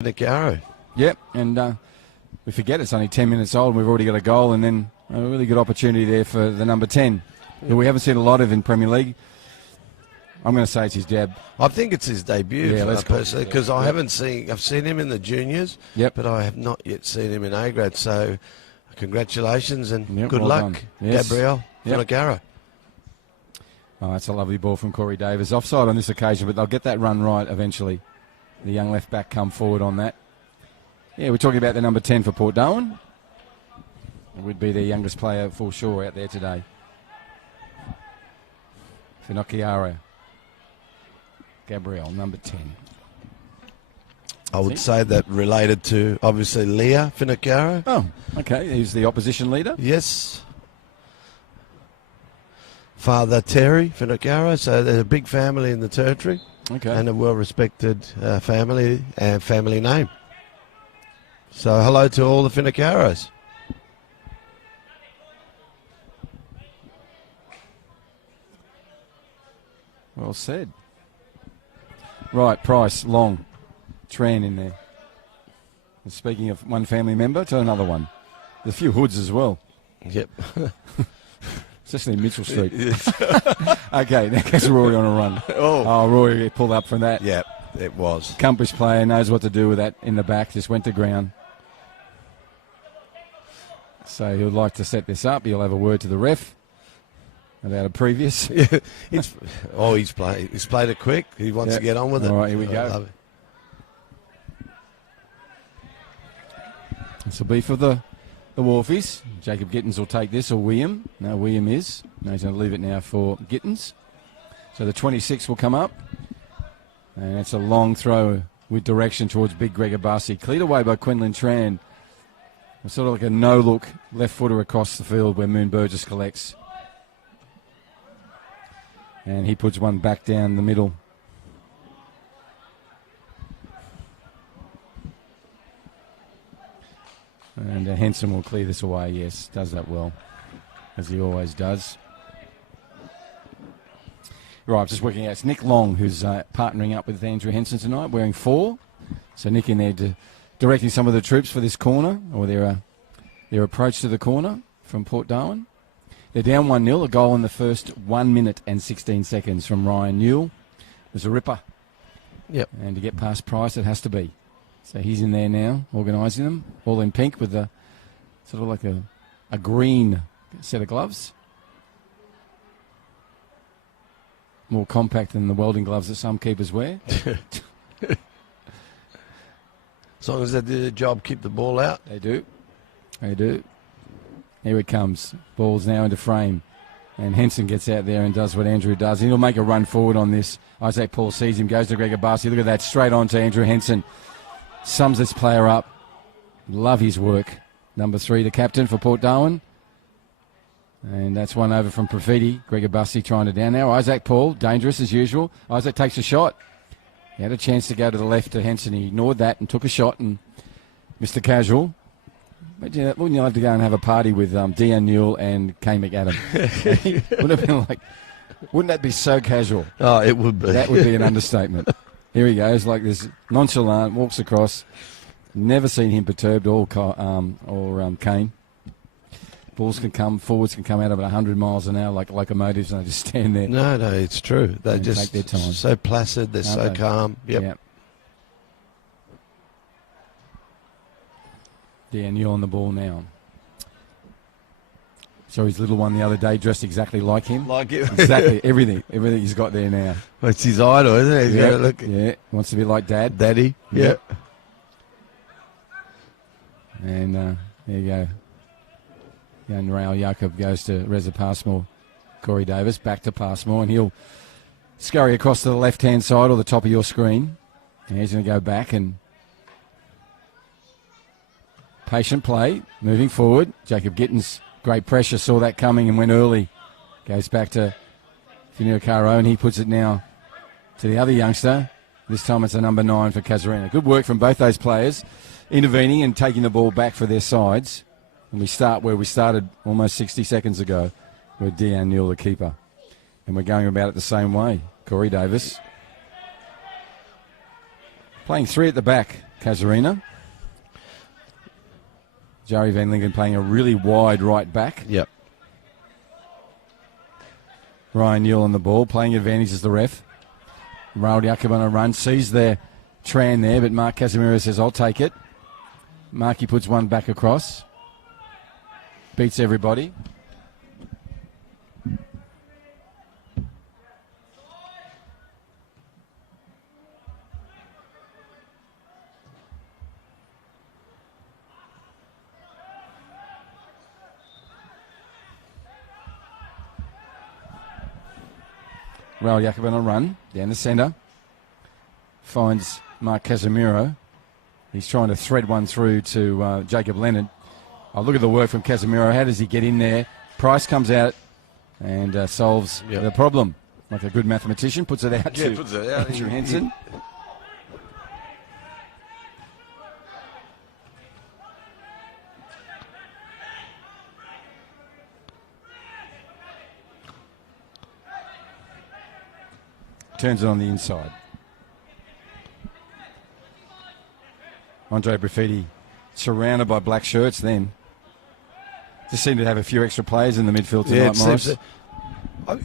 Nick. Yep, and we forget it's only 10 minutes old and we've already got a goal, and then a really good opportunity there for the number 10, who we haven't seen a lot of in Premier League. I'm going to say it's his deb. I think it's his debut, personally, because I've seen him in the juniors, but I have not yet seen him in A-grade, so congratulations and good luck, Gabriel Finocchiaro. Oh, that's a lovely ball from Corey Davis. Offside on this occasion, but they'll get that run right eventually. The young left back come forward on that. Yeah, we're talking about the number 10 for Port Darwin. It would be their youngest player for sure out there today. Finocchiaro. Gabriel, number 10. I would say that related to, obviously, Leah Finocchiaro. Oh, okay. He's the opposition leader? Yes. Father Terry Finocchiaro, so there's a big family in the territory. Okay. And a well-respected family and family name. So hello to all the Finocchiaros. Well said. Right, Price, Long, Tran in there. And speaking of one family member to another one. There's a few hoods as well. Yep. Especially in Mitchell Street. Okay, now goes Rory on a run. Oh, Rory pulled up from that. Yep, it was. Accomplished player, knows what to do with that in the back, just went to ground. So he'll like to set this up. He'll have a word to the ref about a previous. He's played it quick. He wants to get on with it. All right, here we go. This will be for the Wharfies. Jacob Gittins will take this, or William. No, William is. No, he's going to leave it now for Gittins. So the 26 will come up. And it's a long throw with direction towards Big Greg Abassi. Cleared away by Quinlan Tran. It's sort of like a no-look left footer across the field where Moon Burgess collects. And he puts one back down the middle. And Henson will clear this away, yes. Does that well, as he always does. Right, just working out. It's Nick Long who's partnering up with Andrew Henson tonight, wearing 4. So Nick in there directing some of the troops for this corner, or their approach to the corner from Port Darwin. They're down 1-0, a goal in the first 1 minute and 16 seconds from Ryan Newell. It was a ripper. Yep. And to get past Price, it has to be. So he's in there now, organising them, all in pink with a sort of like a green set of gloves. More compact than the welding gloves that some keepers wear. As long as they do the job, keep the ball out. They do. They do. Here it comes. Ball's now into frame. And Henson gets out there and does what Andrew does. He'll make a run forward on this. Isaac Paul sees him, goes to Greg Abassi. Look at that, straight on to Andrew Henson. Sums this player up. Love his work. Number 3, the captain for Port Darwin. And that's one over from Profiti. Greg Abassi trying to down now. Isaac Paul, dangerous as usual. Isaac takes a shot. He had a chance to go to the left to Henson. He ignored that and took a shot, and Mr. Casual. Imagine that. Wouldn't you love to go and have a party with Dean Newell and Kay McAdam? Wouldn't it be like? Wouldn't that be so casual? Oh, it would be. That would be an understatement. Here he goes, like this, nonchalant, walks across. Never seen him perturbed or Kane. Balls can come, forwards can come out of it 100 miles an hour like locomotives, and they just stand there. No, it's true. They just take their time. So placid, they're so calm. Yep. Yeah, Newell on the ball now. So his little one the other day dressed exactly like him. Like him. Exactly, everything he's got there now. Well, it's his idol, isn't it? Yeah, wants to be like Dad. Daddy. Yeah. And there you go. Young Rail Jacob goes to Reza Passmore. Corey Davis back to Passmore, and he'll scurry across to the left-hand side or the top of your screen. And he's going to go back and patient play, moving forward. Jacob Gittins, great pressure, saw that coming and went early. Goes back to Finocchiaro, and he puts it now to the other youngster. This time it's a number 9 for Casuarina. Good work from both those players, intervening and taking the ball back for their sides. And we start where we started almost 60 seconds ago with Dean Newell, the keeper. And we're going about it the same way. Corey Davis Playing three at the back. Casuarina. Joey Van Lincoln playing a really wide right back. Yep. Ryan Newell on the ball, playing advantage as the ref. Raul Jacob on a run, sees their Tran there, but Mark Casemiro says, I'll take it. Marky puts one back across. Beats everybody. Raul Jacob on a run down the centre. Finds Mark Casemiro. He's trying to thread one through to Jacob Leonard. Oh, look at the work from Casemiro. How does he get in there? Price comes out and solves the problem. Like a good mathematician, puts it out to puts it out. Andrew Henson. Turns it on the inside. Andre Brafidi surrounded by black shirts then. Just seemed to have a few extra players in the midfield tonight, Morris.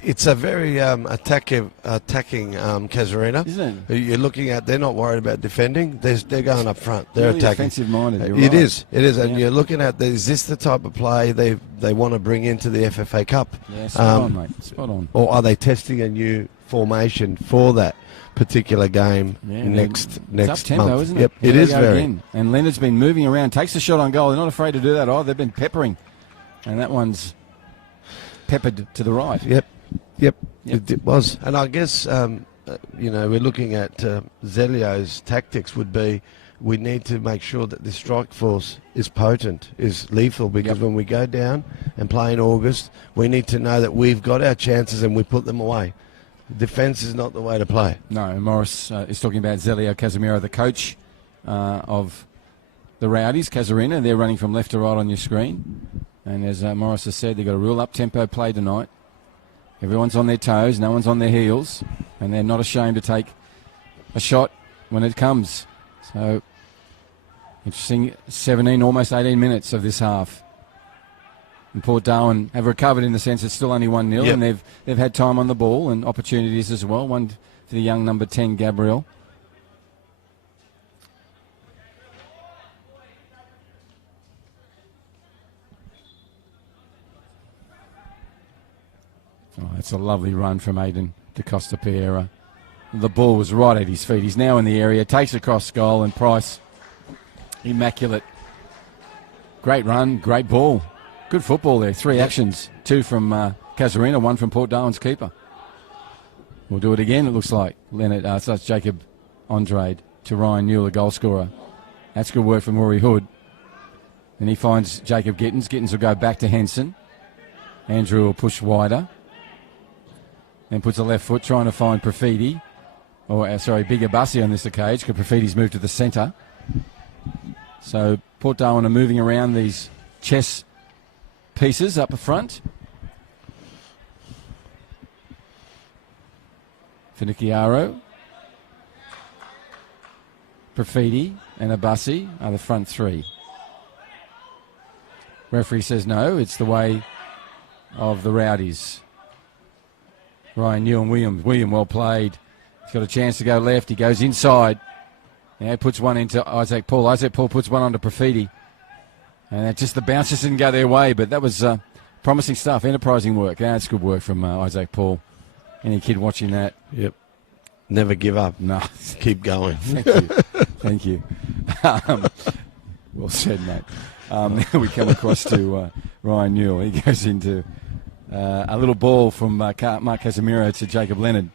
It's a very attacking Casuarina. Isn't it? You're looking at, they're not worried about defending. They're going up front. They're really attacking. Offensive-minded, you're It right. is. And you're looking at, is this the type of play they want to bring into the FFA Cup? Yeah, spot on, mate. Spot on. Or are they testing a new formation for that particular game next up-tempo, month? Isn't it? Yep, it is very. Again. And Leonard's been moving around, takes the shot on goal. They're not afraid to do that either. They've been peppering. And that one's peppered to the right. Yep. It was. And I guess, we're looking at Zelio's tactics would be, we need to make sure that the strike force is potent, is lethal, because when we go down and play in August, we need to know that we've got our chances and we put them away. Defence is not the way to play. No, Morris is talking about Zelio Casemiro, the coach of the Rowdies, Casuarina. They're running from left to right on your screen. And as Morris has said, they've got a real up-tempo play tonight. Everyone's on their toes, no one's on their heels, and they're not ashamed to take a shot when it comes. So, interesting 17, almost 18 minutes of this half. And Port Darwin have recovered in the sense it's still only 1-0, and they've had time on the ball and opportunities as well. One for the young number 10, Gabriel. Oh, that's a lovely run from Aiden de Costa Piera. The ball was right at his feet. He's now in the area, takes across goal, and Price, immaculate. Great run, great ball. Good football there. 3 actions, 2 from Casuarina, 1 from Port Darwin's keeper. We'll do it again, it looks like. Leonard, so that's Jacob Andrade to Ryan Newell, the goal scorer. That's good work from Rory Hood. And he finds Jacob Gittins. Gittins will go back to Henson. Andrew will push wider. Then puts a left foot, trying to find Profidi. Bigger Bussy on this occasion, because Profidi's moved to the centre. So Port Darwin are moving around these chess pieces up the front. Finocchiaro, Profidi and Abassi are the front 3. Referee says no, it's the way of the Rowdies. Ryan Newell and William well played. He's got a chance to go left. He goes inside. Now puts one into Isaac Paul. Isaac Paul puts one onto Profidi. And just the bounce just didn't go their way, but that was promising stuff, enterprising work. That's good work from Isaac Paul. Any kid watching that? Yep. Never give up. No. Keep going. Thank you. Thank you. Well said, mate. Now we come across to Ryan Newell. He goes into a little ball from Mark Casemiro to Jacob Leonard.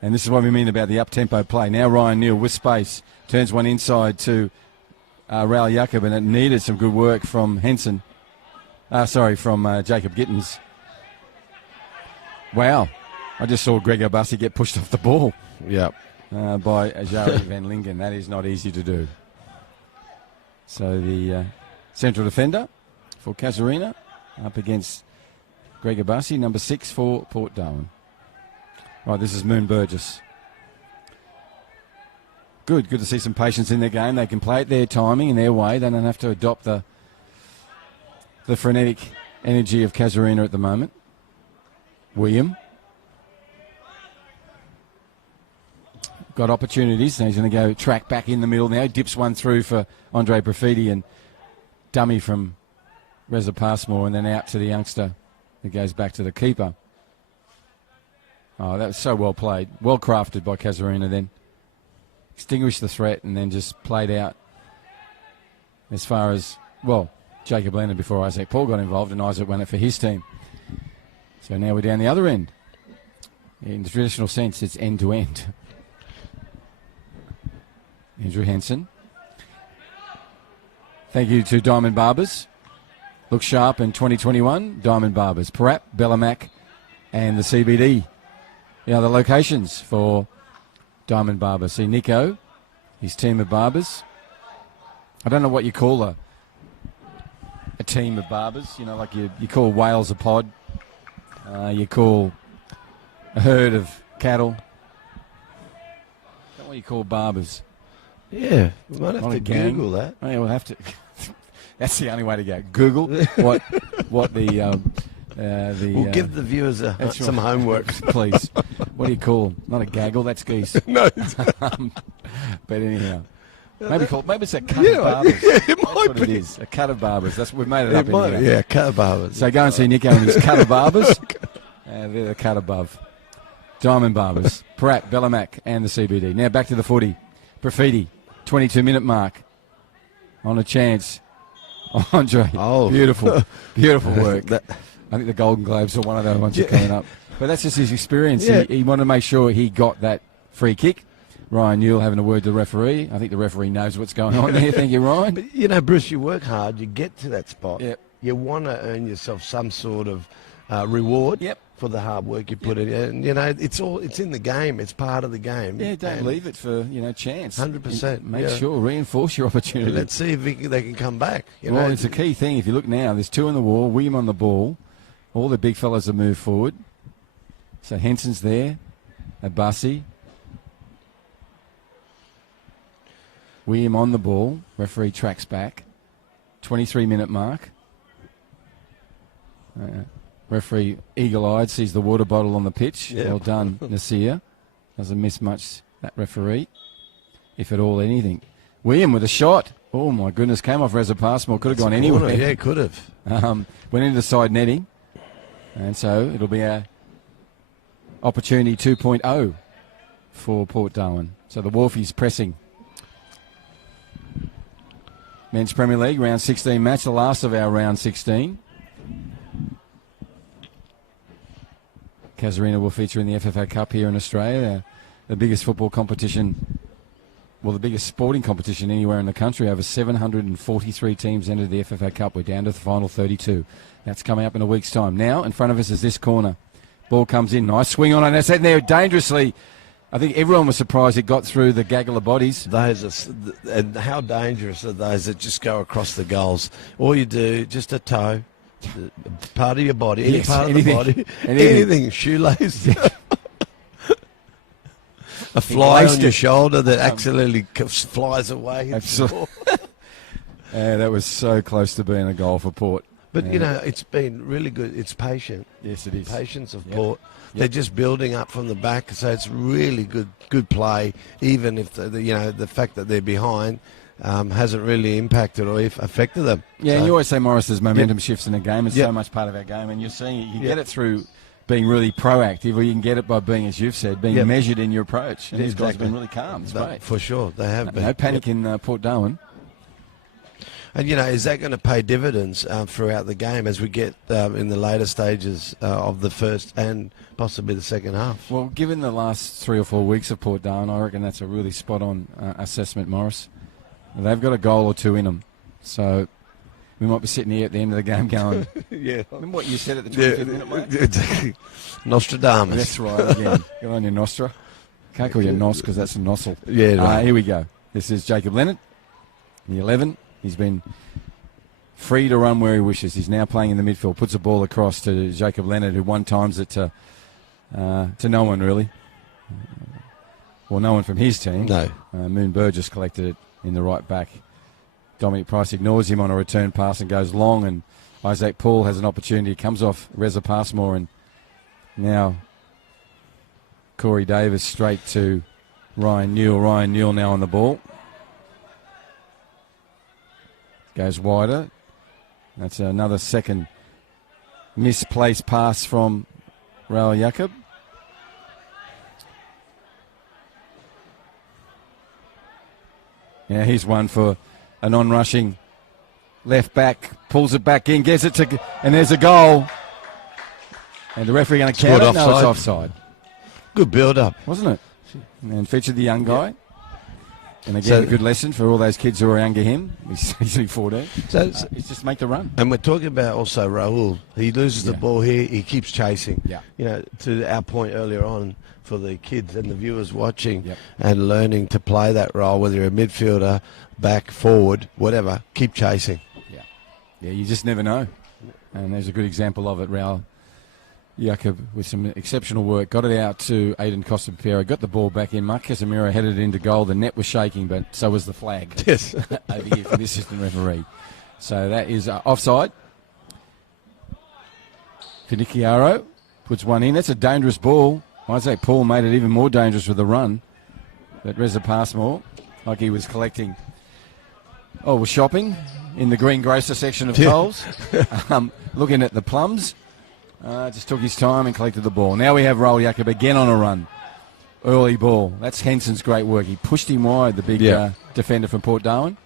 And this is what we mean about the up-tempo play. Now Ryan Newell with space turns one inside to Raul Jacob, and it needed some good work from Henson. From Jacob Gittins. Wow. I just saw Gregor Bussy get pushed off the ball. Yeah. By Joey Van Lincoln. That is not easy to do. So the central defender for Casuarina up against Gregor Bussy, number 6 for Port Darwin. Right, this is Moon Burgess. Good to see some patience in their game. They can play it their timing and their way. They don't have to adopt the frenetic energy of Casuarina at the moment. William. Got opportunities. He's going to go track back in the middle now. Dips one through for Andre Profiti and dummy from Reza Passmore, and then out to the youngster who goes back to the keeper. Oh, that was so well played. Well crafted by Casuarina then. Extinguished the threat and then just played out as far as, well, Jacob Leonard before Isaac Paul got involved, and Isaac won it for his team. So now we're down the other end. In the traditional sense, it's end-to-end. Andrew Henson. Thank you to Diamond Barbers. Look sharp in 2021. Diamond Barbers. Parap, Bellamac, and the CBD. The other locations for Diamond Barbers. See Nico, his team of barbers. I don't know what you call a team of barbers. You know, like you call whales a pod. You call a herd of cattle. That's what you call barbers. Yeah, we might have to Google that. Oh, yeah, we'll have to. That's the only way to go. Google what the. We'll give the viewers some homework, please. What do you call them? Not a gaggle. That's geese. No. But anyhow, maybe it's a cut of barbers. Yeah, it That's might what be. It is. A cut of barbers. That's we've made it up. Yeah, cut of barbers. So go and see Nico and his cut of barbers. They're the cut above. Diamond Barbers, Pratt, Bellamac, and the CBD. Now back to the footy. Profiti, 22-minute mark. On a chance. Andre, beautiful work. I think the Golden Globes are one of those ones that are coming up. But that's just his experience. Yeah. He wanted to make sure he got that free kick. Ryan Newell having a word to the referee. I think the referee knows what's going on there. Thank you, Ryan. But, you know, Bruce, you work hard. You get to that spot. Yep. You want to earn yourself some sort of reward for the hard work you put in. And, you know, it's in the game. It's part of the game. Yeah, don't leave it for, chance. 100%. Make sure, reinforce your opportunity. Let's see if they can come back. Well, it's a key thing. If you look now, there's two on the wall, William on the ball. All the big fellas have moved forward. So Henson's there, Abassi. William on the ball. Referee tracks back. 23-minute mark. Referee eagle-eyed, sees the water bottle on the pitch. Yep. Well done, Nasir. Doesn't miss much, that referee, if at all anything. William with a shot. Oh, my goodness, came off Reza Passmore. Could have gone anywhere. Yeah, could have. Went into the side netting. And so it'll be a opportunity 2.0 for Port Darwin. So the Wharfies pressing. Men's Premier League, round 16 match, the last of our round 16. Casuarina will feature in the FFA Cup here in Australia, the biggest football competition, well, the biggest sporting competition anywhere in the country. Over 743 teams entered the FFA Cup. We're down to the final 32. That's coming up in a week's time. Now, in front of us is this corner. Ball comes in. Nice swing on it. That's in there dangerously. I think everyone was surprised it got through the gaggle of bodies. And how dangerous are those that just go across the goals? All you do, just a toe, part of your body, any part of the body, anything, shoelace. A fly on your shoulder that accidentally flies away. Absolutely. That was so close to being a goal for Port. But, it's been really good. It's patient. Yes, it is. Patience of Port. They're just building up from the back, so it's really good play, even if, the fact that they're behind hasn't really impacted or affected them. Yeah, and you always say, Morris, there's momentum shifts in a game. It's so much part of our game, and you're seeing it. You get it through being really proactive, or you can get it by being, as you've said, being measured in your approach. And these guys have been really calm. It's great. For sure, they have been. No panic in Port Darwin. And, is that going to pay dividends throughout the game as we get in the later stages of the first and possibly the second half? Well, given the last 3 or 4 weeks of Port Darwin, I reckon that's a really spot-on assessment, Morris. They've got a goal or two in them. So we might be sitting here at the end of the game going, remember what you said at the 25th minute, mate? Exactly. Nostradamus. That's right, again. Get on your nostra. Can't call you nos because that's a nozzle. Yeah, right. Here we go. This is Jacob Leonard, the 11. He's been free to run where he wishes. He's now playing in the midfield. Puts a ball across to Jacob Leonard, who one times it to no one, really. Well, no one from his team. No. Moon Burgess collected it in the right back. Dominic Price ignores him on a return pass and goes long, and Isaac Paul has an opportunity. Comes off Reza Passmore, and now Corey Davis straight to Ryan Newell. Ryan Newell now on the ball. Goes wider. That's another second misplaced pass from Raul Jacob. Yeah, he's one for a non-rushing left back. Pulls it back in, gets it to, and there's a goal. And the referee going to count it? No, it's offside. Good build-up. Wasn't it? And featured the young guy. Yeah. And again, a good lesson for all those kids who are younger him. He's only 14. So it's just make the run. And we're talking about also Raul. He loses the ball here. He keeps chasing. Yeah. You know, to our point earlier on, for the kids and the viewers watching and learning to play that role, whether you're a midfielder, back, forward, whatever, keep chasing. Yeah. Yeah, you just never know. And there's a good example of it, Raul Jacob, with some exceptional work. Got it out to Aiden Costa-Piero, got the ball back in. Mark Casemiro headed it into goal. The net was shaking, but so was the flag. Yes. Over here for the assistant referee. So that is offside. Finiciaro puts one in. That's a dangerous ball. Isaac Paul made it even more dangerous with the run. But Reza Passmore, like he was collecting, was shopping in the greengrocer section of Coles, looking at the plums. Just took his time and collected the ball. Now we have Raul Jacob again on a run. Early ball. That's Henson's great work. He pushed him wide, the big defender from Port Darwin.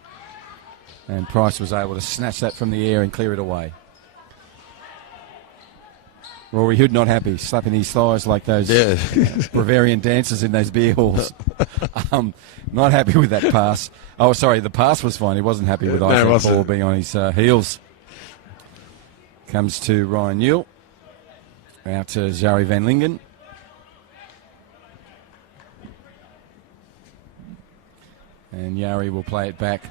And Price was able to snatch that from the air and clear it away. Rory Hood not happy, slapping his thighs like those Bavarian dancers in those beer halls. Not happy with that pass. Oh, sorry, the pass was fine. He wasn't happy with Isaac Paul being on his heels. Comes to Ryan Newell. Out to Zari van Lingen. And Yari will play it back.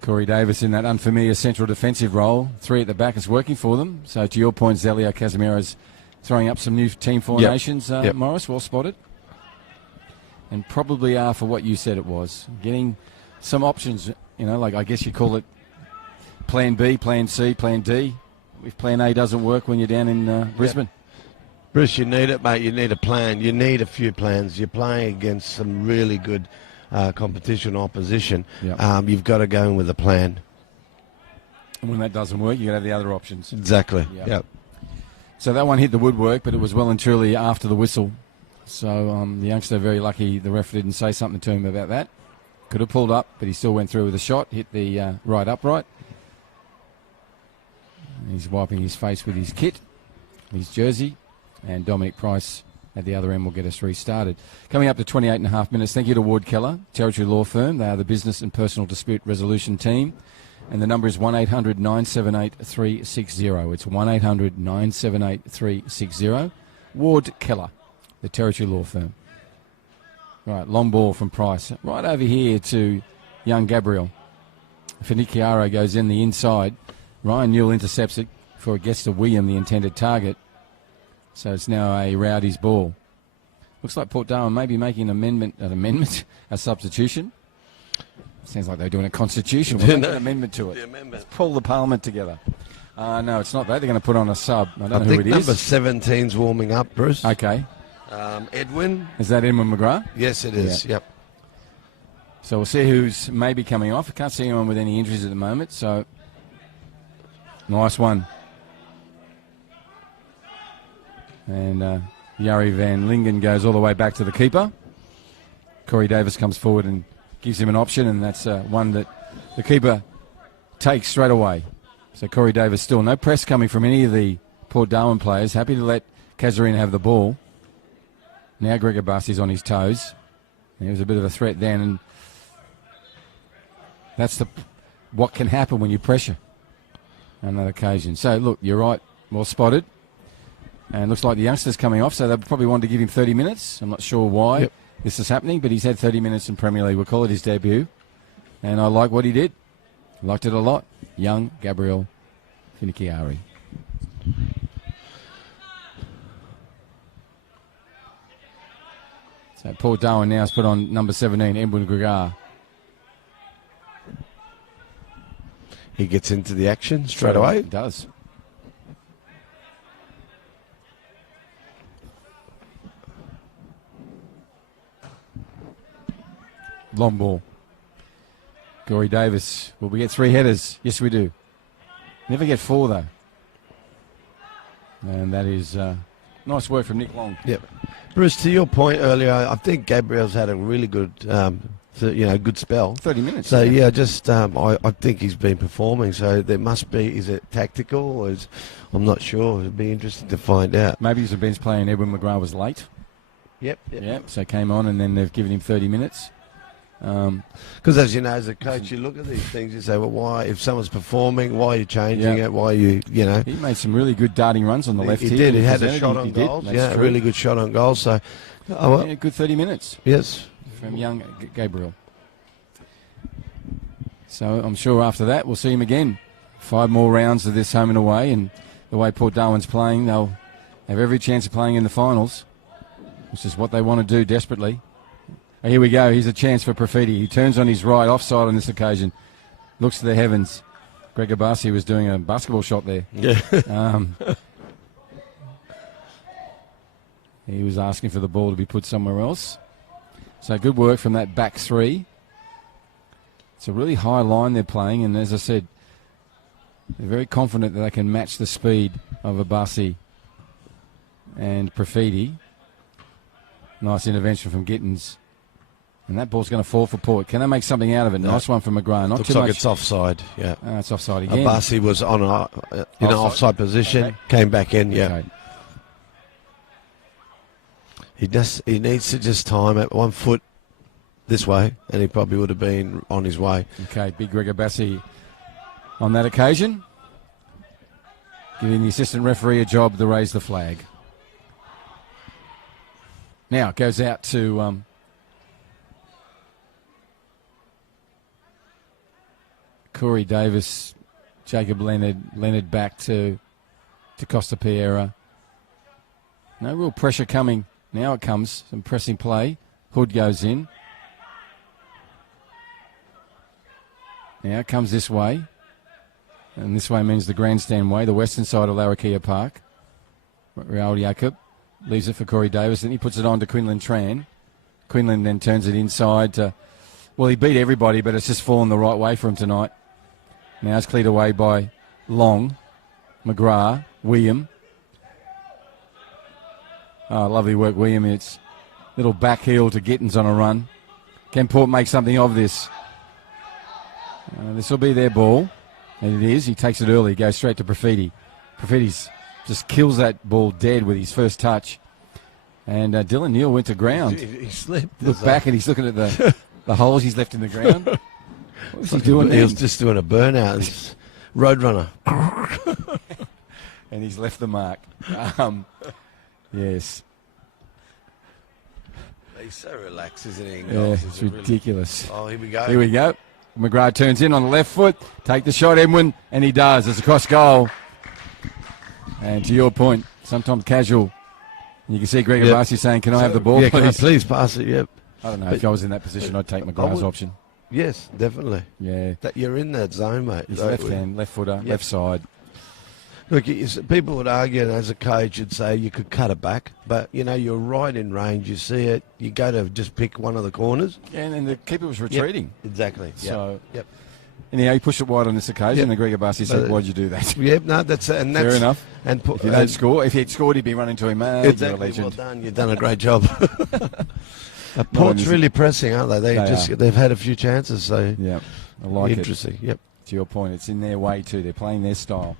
Corey Davis in that unfamiliar central defensive role. 3 at the back is working for them. So to your point, Zelio Casemiro's throwing up some new team formations. Morris, well spotted. And probably are for what you said it was. Getting some options, like I guess you call it plan B, plan C, plan D. If plan A doesn't work when you're down in Brisbane. Bruce, you need it, mate. You need a plan. You need a few plans. You're playing against some really good competition opposition. You've got to go in with a plan. And when that doesn't work, you've got to have the other options. Exactly. Yep. So that one hit the woodwork, but it was well and truly after the whistle. So the youngster, very lucky the ref didn't say something to him about that. Could have pulled up, but he still went through with a shot, hit the right upright. He's wiping his face with his kit, his jersey, and Dominic Price at the other end will get us restarted. Coming up to 28.5 minutes, thank you to Ward Keller, Territory Law Firm. They are the business and personal dispute resolution team. And the number is 1-800-978-360. It's 1-800-978-360. Ward Keller, the Territory Law Firm. Right, long ball from Price. Right over here to young Gabriel. Finiciaro goes in the inside. Ryan Newell intercepts it before it gets to William, the intended target. So it's now a Rowdy's ball. Looks like Port Darwin may be making a substitution. Sounds like they're doing a constitution. We'll make an amendment to it. Let's pull the parliament together. No, it's not that. They're going to put on a sub. I don't know who it is. Number 17's warming up, Bruce. Okay. Edwin. Is that Edwin McGrath? Yes, it is. Yep. So we'll see who's maybe coming off. I can't see anyone with any injuries at the moment, so... Nice one. And Yari van Lingen goes all the way back to the keeper. Corey Davis comes forward and gives him an option, and that's one that the keeper takes straight away. So Corey Davis still no press coming from any of the Port Darwin players. Happy to let Casuarina have the ball. Now Gregor Barsi's on his toes. There was a bit of a threat then, and that's what can happen when you pressure on that occasion. So, look, you're right, well spotted. And looks like the youngster's coming off, so they probably wanted to give him 30 minutes. I'm not sure why this is happening, but he's had 30 minutes in Premier League. We'll call it his debut. And I like what he did. Liked it a lot. Young Gabriel Finiciaro. So Paul Darwin now has put on number 17, Edwin Gregar. He gets into the action straight away. He does. Long ball. Corey Davis. Will we get 3 headers? Yes, we do. Never get 4, though. And that is nice work from Nick Long. Yep. Bruce, to your point earlier, I think Gabriel's had a really good, good spell. 30 minutes. So, I think he's been performing. So there must be, is it tactical? Or I'm not sure. It'd be interesting to find out. Maybe he's a bench player and Edwin McGrath was late. Yep. So came on and then they've given him 30 minutes. Because as you know, as a coach, you look at these things, you say, well, why, if someone's performing, why are you changing it? Why are you, He made some really good darting runs on the left here. He did. He had a shot on goal. Yeah, a really good shot on goal. So, good 30 minutes. Yes. From young Gabriel. So I'm sure after that we'll see him again. 5 more rounds of this home and away, and the way Port Darwin's playing, they'll have every chance of playing in the finals, which is what they want to do desperately. Here we go. Here's a chance for Profiti. He turns on his right, offside on this occasion. Looks to the heavens. Greg Abasi was doing a basketball shot there. Yeah. He was asking for the ball to be put somewhere else. So good work from that back 3. It's a really high line they're playing, and as I said, they're very confident that they can match the speed of Abasi and Profiti. Nice intervention from Gittins. And that ball's going to fall for Port. Can they make something out of it? No. Nice one from McGrath. Not Looks too like much. It's offside. Yeah. It's offside again. Abasi was on offside position. Okay. Came back in. Yeah. Okay. He needs to just time it 1 foot this way, and he probably would have been on his way. Okay, big Greg Abasi on that occasion, giving the assistant referee a job to raise the flag. Now it goes out to Corey Davis, Jacob Leonard back to Costa Piera. No real pressure coming. Now it comes, some pressing play. Hood goes in. Now it comes this way. And this way means the grandstand way, the western side of Larrakia Park. Raul Jacob leaves it for Corey Davis, then he puts it on to Quinlan Tran. Quinlan then turns it inside to, well, he beat everybody, but it's just fallen the right way for him tonight. Now it's cleared away by Long, McGrath, William. Oh, lovely work, William. It's little back heel to Gittins on a run. Can Port make something of this? This will be their ball. And it is. He takes it early, goes straight to Profiti. Profiti's just kills that ball dead with his first touch. And Dylan Neal went to ground. He slipped. Look back and he's looking at the holes he's left in the ground. What's he doing? He was just doing a burnout. He's Roadrunner. And he's left the mark. Yes. He's so relaxed, isn't he? Yeah, it's ridiculous. Oh, here we go. Here we go. McGrath turns in on the left foot. Take the shot, Edwin, and he does. It's across goal. And to your point, sometimes casual. You can see Greg Abasi saying, can I have the ball, please? Can I please pass it? Yep. I don't know. If I was in that position, I'd take McGrath's option. Yes, definitely. Yeah. That you're in that zone, mate. He's left hand, left footer, left side. Look, people would argue, and as a coach, you'd say you could cut it back, but you're right in range. You see it. You go to just pick one of the corners, and the keeper was retreating. Yep, exactly. So, anyhow, he pushed it wide on this occasion, and Greg Abasi said, "Why'd you do that?" Yeah, no, that's fair enough. And if you don't score, if he had scored, he'd be running to him. Exactly. Well done. You've done a great job. Port's really pressing, aren't they? They've had a few chances, so yeah, I like it. Interesting. Yep. To your point, it's in their way too. They're playing their style.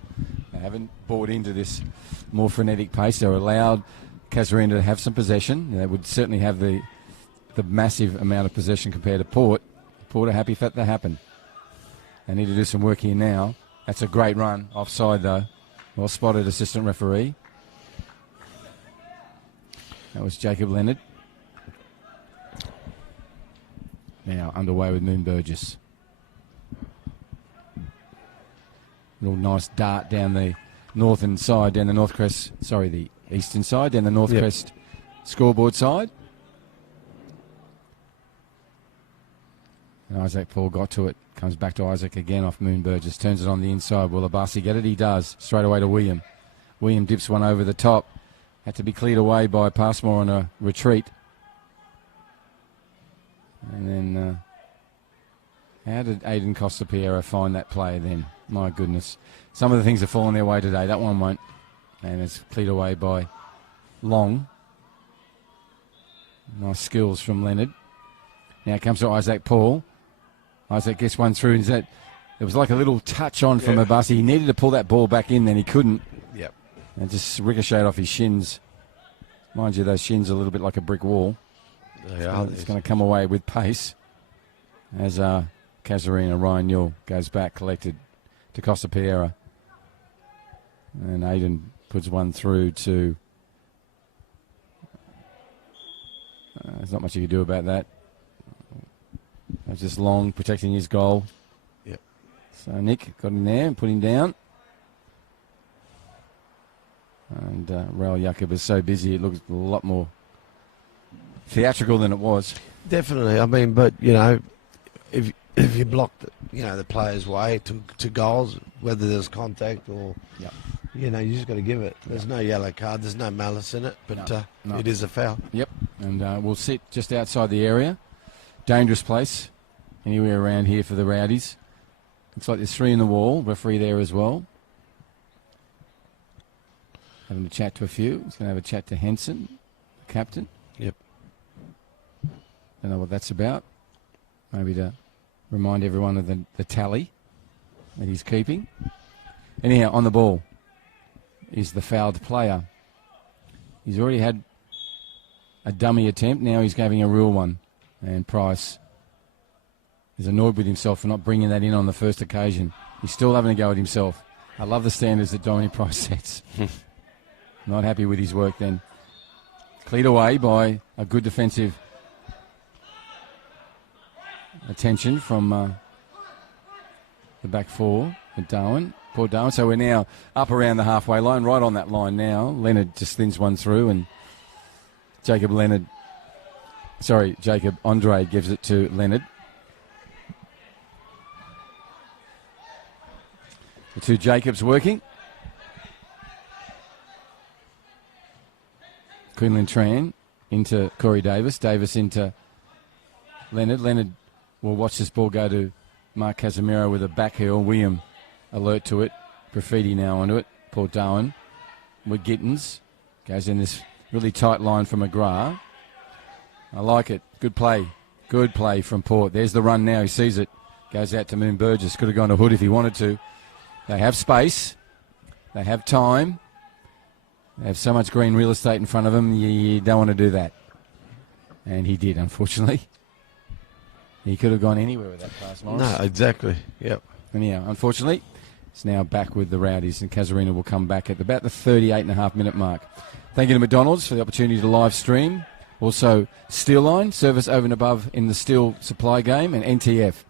They haven't bought into this more frenetic pace. They're allowed Casuarina to have some possession. They would certainly have the massive amount of possession compared to Port. Port are happy for that to happen. They need to do some work here now. That's a great run. Offside though. Well spotted, assistant referee. That was Jacob Leonard. Now underway with Moon Burgess. Little nice dart down the northern side, down the eastern side, down the North Crest scoreboard side. And Isaac Paul got to it. Comes back to Isaac again off Moon Burgess. Turns it on the inside. Will Abasi get it? He does. Straight away to William. William dips one over the top. Had to be cleared away by Passmore on a retreat. And then how did Aiden Costa-Piero find that play then? My goodness. Some of the things have fallen their way today. That one won't. And it's cleared away by Long. Nice skills from Leonard. Now it comes to Isaac Paul. Isaac gets one through. And it was like a little touch on from Abasi. He needed to pull that ball back in, then he couldn't. Yep. And just ricocheted off his shins. Mind you, those shins are a little bit like a brick wall. It's going to come away with pace as Casuarina, Ryan Newell goes back, collected to Costa-Piero. And Aiden puts one through to... there's not much you can do about that. That's just Long protecting his goal. Yep. So Nick got in there and put him down. And Raul Jacob is so busy, it looks a lot more theatrical than it was. Definitely. I mean, but, you know, if you block, the player's way to goals, whether there's contact or, you just got to give it. There's no yellow card. There's no malice in it, but no. It is a foul. Yep. And we'll sit just outside the area. Dangerous place anywhere around here for the Rowdies. Looks like there's 3 in the wall. Referee there as well. Having a chat to a few. He's going to have a chat to Henson, the captain. Yep. Don't know what that's about. Maybe to remind everyone of the tally that he's keeping. Anyhow, on the ball is the fouled player. He's already had a dummy attempt. Now he's having a real one. And Price is annoyed with himself for not bringing that in on the first occasion. He's still having a go at himself. I love the standards that Dominic Price sets. Not happy with his work then. Cleared away by a good defensive attention from the back four at Darwin. Poor Darwin. So we're now up around the halfway line, right on that line now. Leonard just thins one through and Jacob Andre gives it to Leonard. The two Jacobs working. Quinlan Tran into Corey Davis. Davis into Leonard. Leonard will watch this ball go to Mark Casemiro with a back heel. William alert to it. Graffiti now onto it. Poor Darwin. With Gittins. Goes in this really tight line from McGrath. I like it. Good play. Good play from Port. There's the run now. He sees it. Goes out to Moon Burgess. Could have gone to Hood if he wanted to. They have space. They have time. They have so much green real estate in front of them, you don't want to do that. And he did, unfortunately. He could have gone anywhere with that pass, Morris. No, exactly. Yep. Anyhow, unfortunately, it's now back with the Rowdies, and Casuarina will come back at about the 38.5-minute mark. Thank you to McDonald's for the opportunity to live stream. Also, Steel Line, service over and above in the steel supply game, and NTF,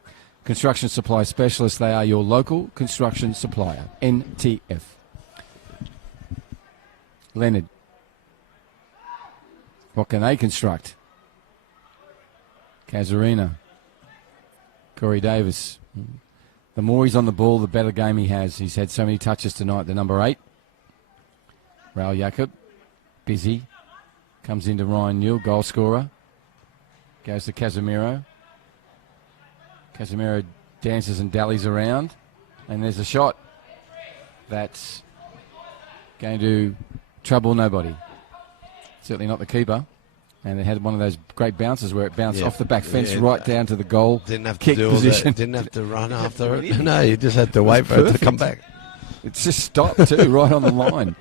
construction supply specialists. They are your local construction supplier, NTF. Leonard. What can they construct? Casuarina. Corey Davis. The more he's on the ball, the better game he has. He's had so many touches tonight. The number 8. Raul Jacob. Busy. Comes into Ryan Newell, goal scorer. Goes to Casemiro. Casemiro dances and dallies around. And there's a shot that's going to trouble nobody. Certainly not the keeper. And it had one of those great bounces where it bounced off the back fence right down to the goal. Didn't have to do position. Didn't have to run after it. No, you just had to wait for it to come back. It's just stopped too, right on the line.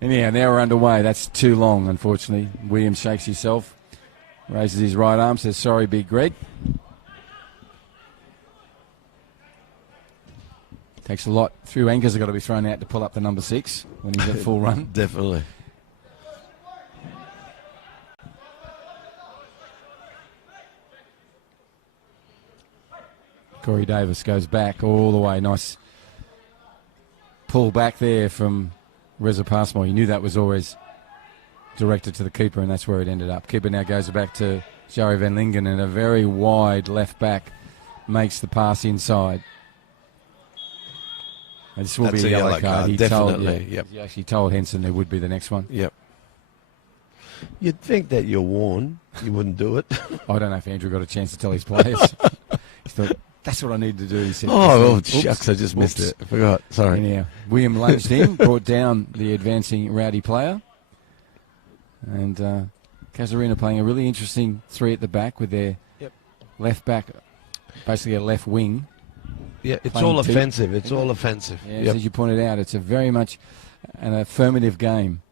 Anyhow, now we're underway. That's too long, unfortunately. Williams shakes himself, raises his right arm, says, sorry, Big Greg. Takes a lot. A few anchors have got to be thrown out to pull up the number 6 when he's at full run. Definitely. Corey Davis goes back all the way. Nice pull back there from Reza Passmore. You knew that was always directed to the keeper, and that's where it ended up. Keeper now goes back to Joey Van Lingen, and a very wide left back makes the pass inside. This will be a yellow card. He definitely. Yep. He actually told Henson there would be the next one. Yep. You'd think that you're warned, you wouldn't do it. I don't know if Andrew got a chance to tell his players. He thought, that's what I need to do. He said, shucks, I just missed it. I forgot. Sorry. Anyhow, William lunged in, brought down the advancing Rowdy player. And Casuarina playing a really interesting three at the back with their left back, basically a left wing. Yeah, it's all offensive. It's all offensive. Yeah, as you pointed out, it's a very much an affirmative game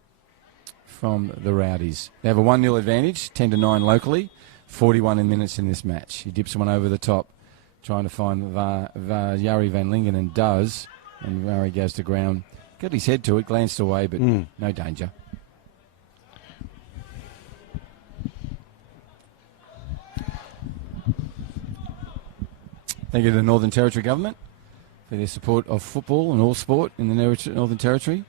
from the Rowdies. They have a 1-0 advantage, 10-9 locally, 41 minutes in this match. He dips one over the top, trying to find Yari Van Lingen, and does. And Murray goes to ground. Got his head to it, glanced away, but no danger. Thank you to the Northern Territory Government for their support of football and all sport in the Northern Territory.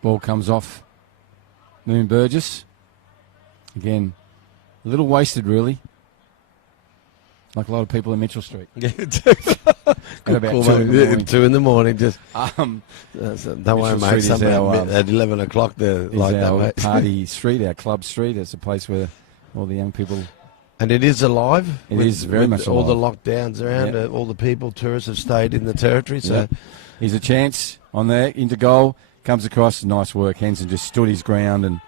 Ball comes off Moon Burgess. Again, a little wasted, really. Like a lot of people in Mitchell Street. At about 2 in the morning. Just don't worry, mate. Something at 11 o'clock there, like that, mate. Party street, our club street. It's a place where all the young people. And it is alive. It is very much alive. All the lockdowns around, all the people, tourists have stayed in the territory. So here's a chance on there into goal. Comes across, nice work. Henson just stood his ground and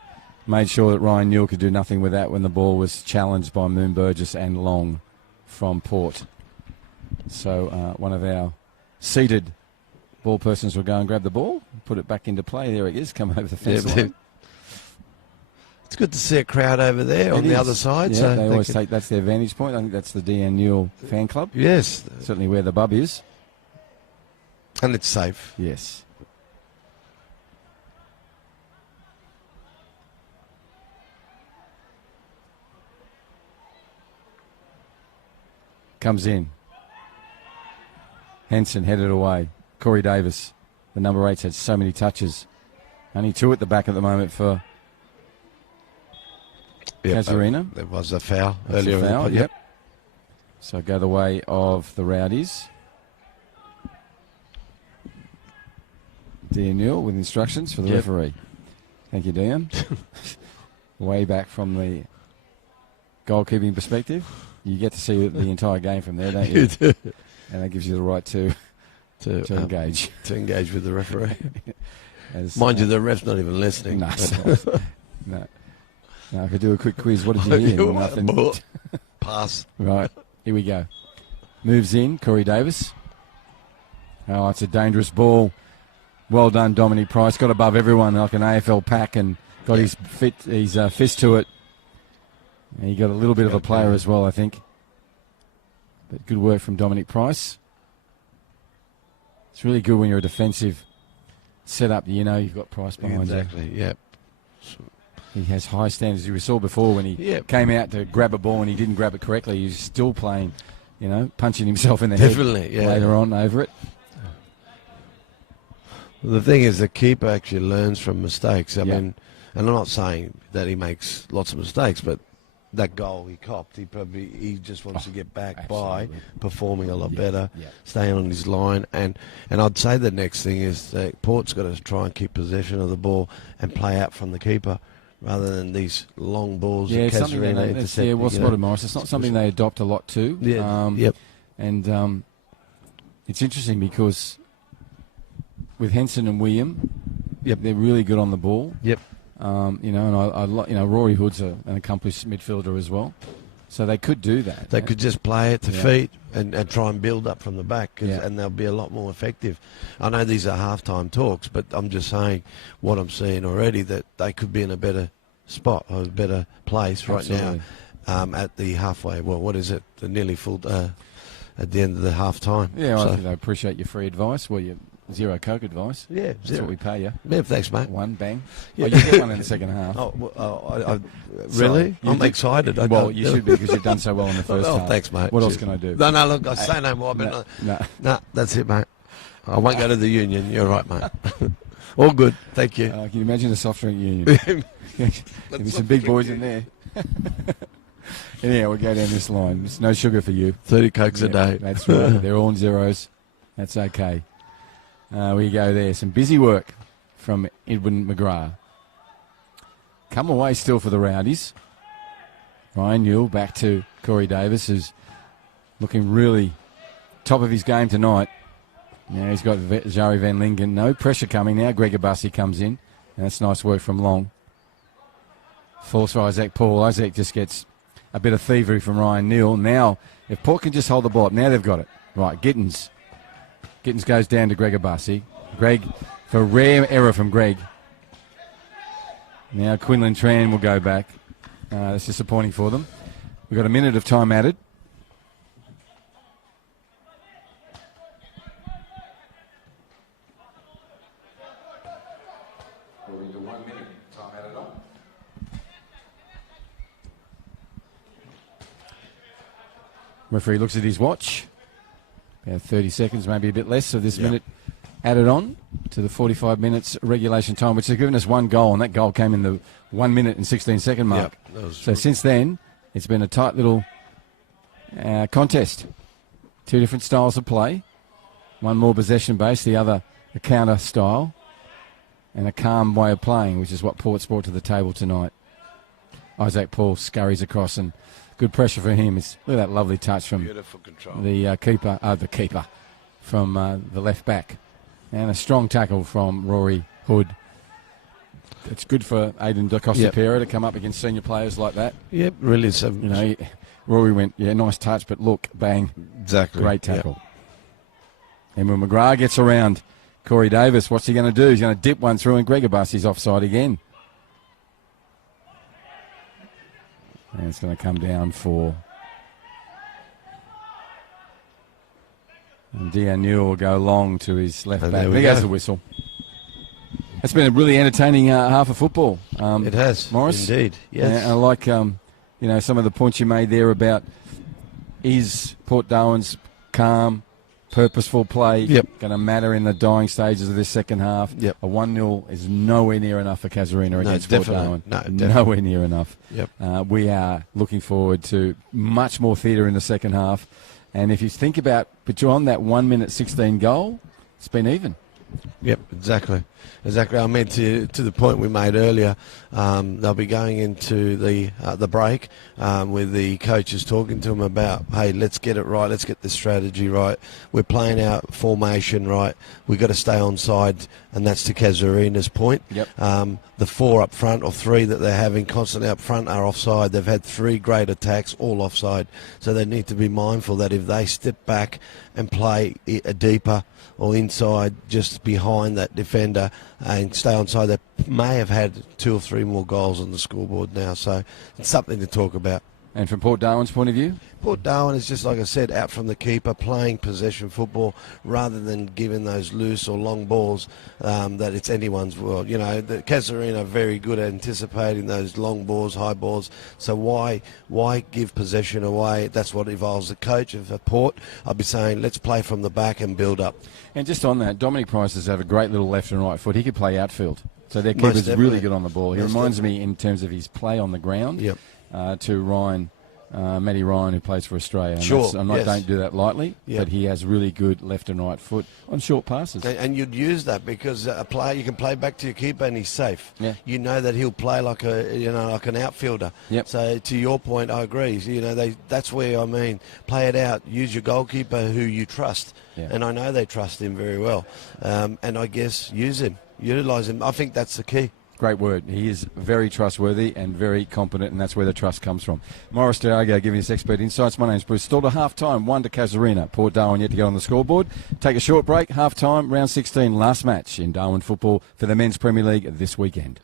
made sure that Ryan Newell could do nothing with that when the ball was challenged by Moon Burgess and Long from Port. So one of our seated ball persons will go and grab the ball, put it back into play. There it is, come over the fence line. It's good to see a crowd over there on the other side. Yeah, so they always take that's their vantage point. I think that's the DN Newell fan club. Yes. Certainly where the bub is. And it's safe. Yes. Comes in. Henson headed away. Corey Davis, the number 8's had so many touches. Only 2 at the back at the moment for Casuarina. There was a foul earlier. Yep. So go the way of the Rowdies. Dean Newell with instructions for the referee. Thank you, Dean. Way back from the goalkeeping perspective. You get to see the entire game from there, don't you? You do. And that gives you the right to engage. To engage with the referee. Mind you, the ref's not even listening. No, no. No, I could do a quick quiz. What did you hear? Nothing. Pass. Right, here we go. Moves in, Corey Davis. Oh, it's a dangerous ball. Well done, Dominic Price. Got above everyone like an AFL pack and got his fist to it. And he got a little bit of a player as well, I think. But good work from Dominic Price. It's really good when you're a defensive setup. You know you've got Price behind you. Exactly, yep. He has high standards. You saw before when he came out to grab a ball and he didn't grab it correctly. He's still playing, punching himself in the head later on over it. Well, the thing is, the keeper actually learns from mistakes. I mean, and I'm not saying that he makes lots of mistakes, but that goal he copped, he just wants to get back by performing a lot better, staying on his line, and I'd say the next thing is that Port's got to try and keep possession of the ball and play out from the keeper rather than these long balls. Yeah, something well spotted, Morris. It's not something they adopt a lot too. And it's interesting because with Henson and William, they're really good on the ball. And Rory Hood's an accomplished midfielder as well, so they could do that. They could just play at the feet and try and build up from the back, and they'll be a lot more effective. I know these are halftime talks, but I'm just saying what I'm seeing already, that they could be in a better spot or a better place right now at the halfway. Well, what is it? The nearly full at the end of the half time. Yeah, I think I appreciate your free advice. Well, your zero Coke advice. Yeah, that's what we pay you. Yeah, thanks, mate. One bang. Yeah. Oh, you get one in the second half. Really? I'm excited. You should be because you've done so well in the first half. Thanks, mate. What else can I do? No, look, I say no more. No, that's it, mate. I won't go to the union. You're right, mate. All good. Thank you. Can you imagine a soft drink union? There'll be some big boys in there. Anyhow, we'll go down this line. There's no sugar for you. 30 cokes a day. That's right. They're all in zeros. That's okay. We go there. Some busy work from Edwin McGrath. Come away still for the Rowdies. Ryan Newell back to Corey Davis, who's looking really top of his game tonight. Now he's got Zari Van Lingen. No pressure coming now. Gregor Bussey comes in. And that's nice work from Long. Falls for Isaac Paul. Isaac just gets a bit of thievery from Ryan Newell. Now, if Port can just hold the ball up, now they've got it. Right, Gittins. Gittins goes down to Gregor Bussey. Greg, for a rare error from Greg. Now Quinlan Tran will go back. That's disappointing for them. We've got a minute of time added. Referee looks at his watch. About 30 seconds, maybe a bit less of this minute added on to the 45 minutes regulation time, which has given us one goal, and that goal came in the 1 minute and 16-second mark. So since then, it's been a tight little contest. Two different styles of play. One more possession-based, the other a counter style, and a calm way of playing, which is what Port's brought to the table tonight. Isaac Paul scurries across, and good pressure for him. Look at that lovely touch from the keeper from the left back. And a strong tackle from Rory Hood. It's good for Aidan DaCosta-Pera to come up against senior players like that. Yep, really. Rory went, nice touch, but look, bang. Exactly. Great tackle. Yep. And when McGrath gets around Corey Davis, what's he going to do? He's going to dip one through, and Gregor Bussey's offside again. And it's going to come down for... And Dean Newell will go long to his left back. There goes the whistle. It's been a really entertaining half of football. It has, Morris. Indeed, yes. I like, some of the points you made there about is Port Darwin's calm, purposeful play going to matter in the dying stages of this second half. Yep. A 1-0 is nowhere near enough for Casuarina against Port Darwin. No, definitely. Nowhere near enough. Yep. We are looking forward to much more theatre in the second half. And if you think about, but you're on that 1 minute 16 goal, it's been even. Yep, exactly. I mean, to the point we made earlier, they'll be going into the break with the coaches talking to them about, hey, let's get it right, let's get the strategy right. We're playing our formation right. We've got to stay on side, and that's to Casuarina's point. Yep. The four up front, or three that they're having constantly up front, are offside. They've had 3 great attacks, all offside. So they need to be mindful that if they step back and play a deeper or inside, just behind that defender, and stay on side, they may have had 2 or 3 more goals on the scoreboard now. So it's something to talk about. And from Port Darwin's point of view? Port Darwin is just, like I said, out from the keeper, playing possession football rather than giving those loose or long balls that it's anyone's world. You know, the Casuarina are very good at anticipating those long balls, high balls. So why give possession away? That's what involves the coach of Port. I'd be saying, let's play from the back and build up. And just on that, Dominic Price has a great little left and right foot. He could play outfield. So their keeper's really good on the ball. He reminds me in terms of his play on the ground. Yep. To Ryan, Matty Ryan, who plays for Australia. And don't do that lightly, but he has really good left and right foot on short passes. And you'd use that because a player, you can play back to your keeper and he's safe. Yeah. You know that he'll play like an outfielder. Yep. So to your point, I agree. That's where play it out. Use your goalkeeper who you trust, and I know they trust him very well. And I guess use him, utilise him. I think that's the key. Great word. He is very trustworthy and very competent, and that's where the trust comes from. Morris Diago giving us expert insights. My name's Bruce. Still to half-time, 1 to Casuarina. Port Darwin yet to get on the scoreboard. Take a short break. Half-time, round 16, last match in Darwin football for the Men's Premier League this weekend.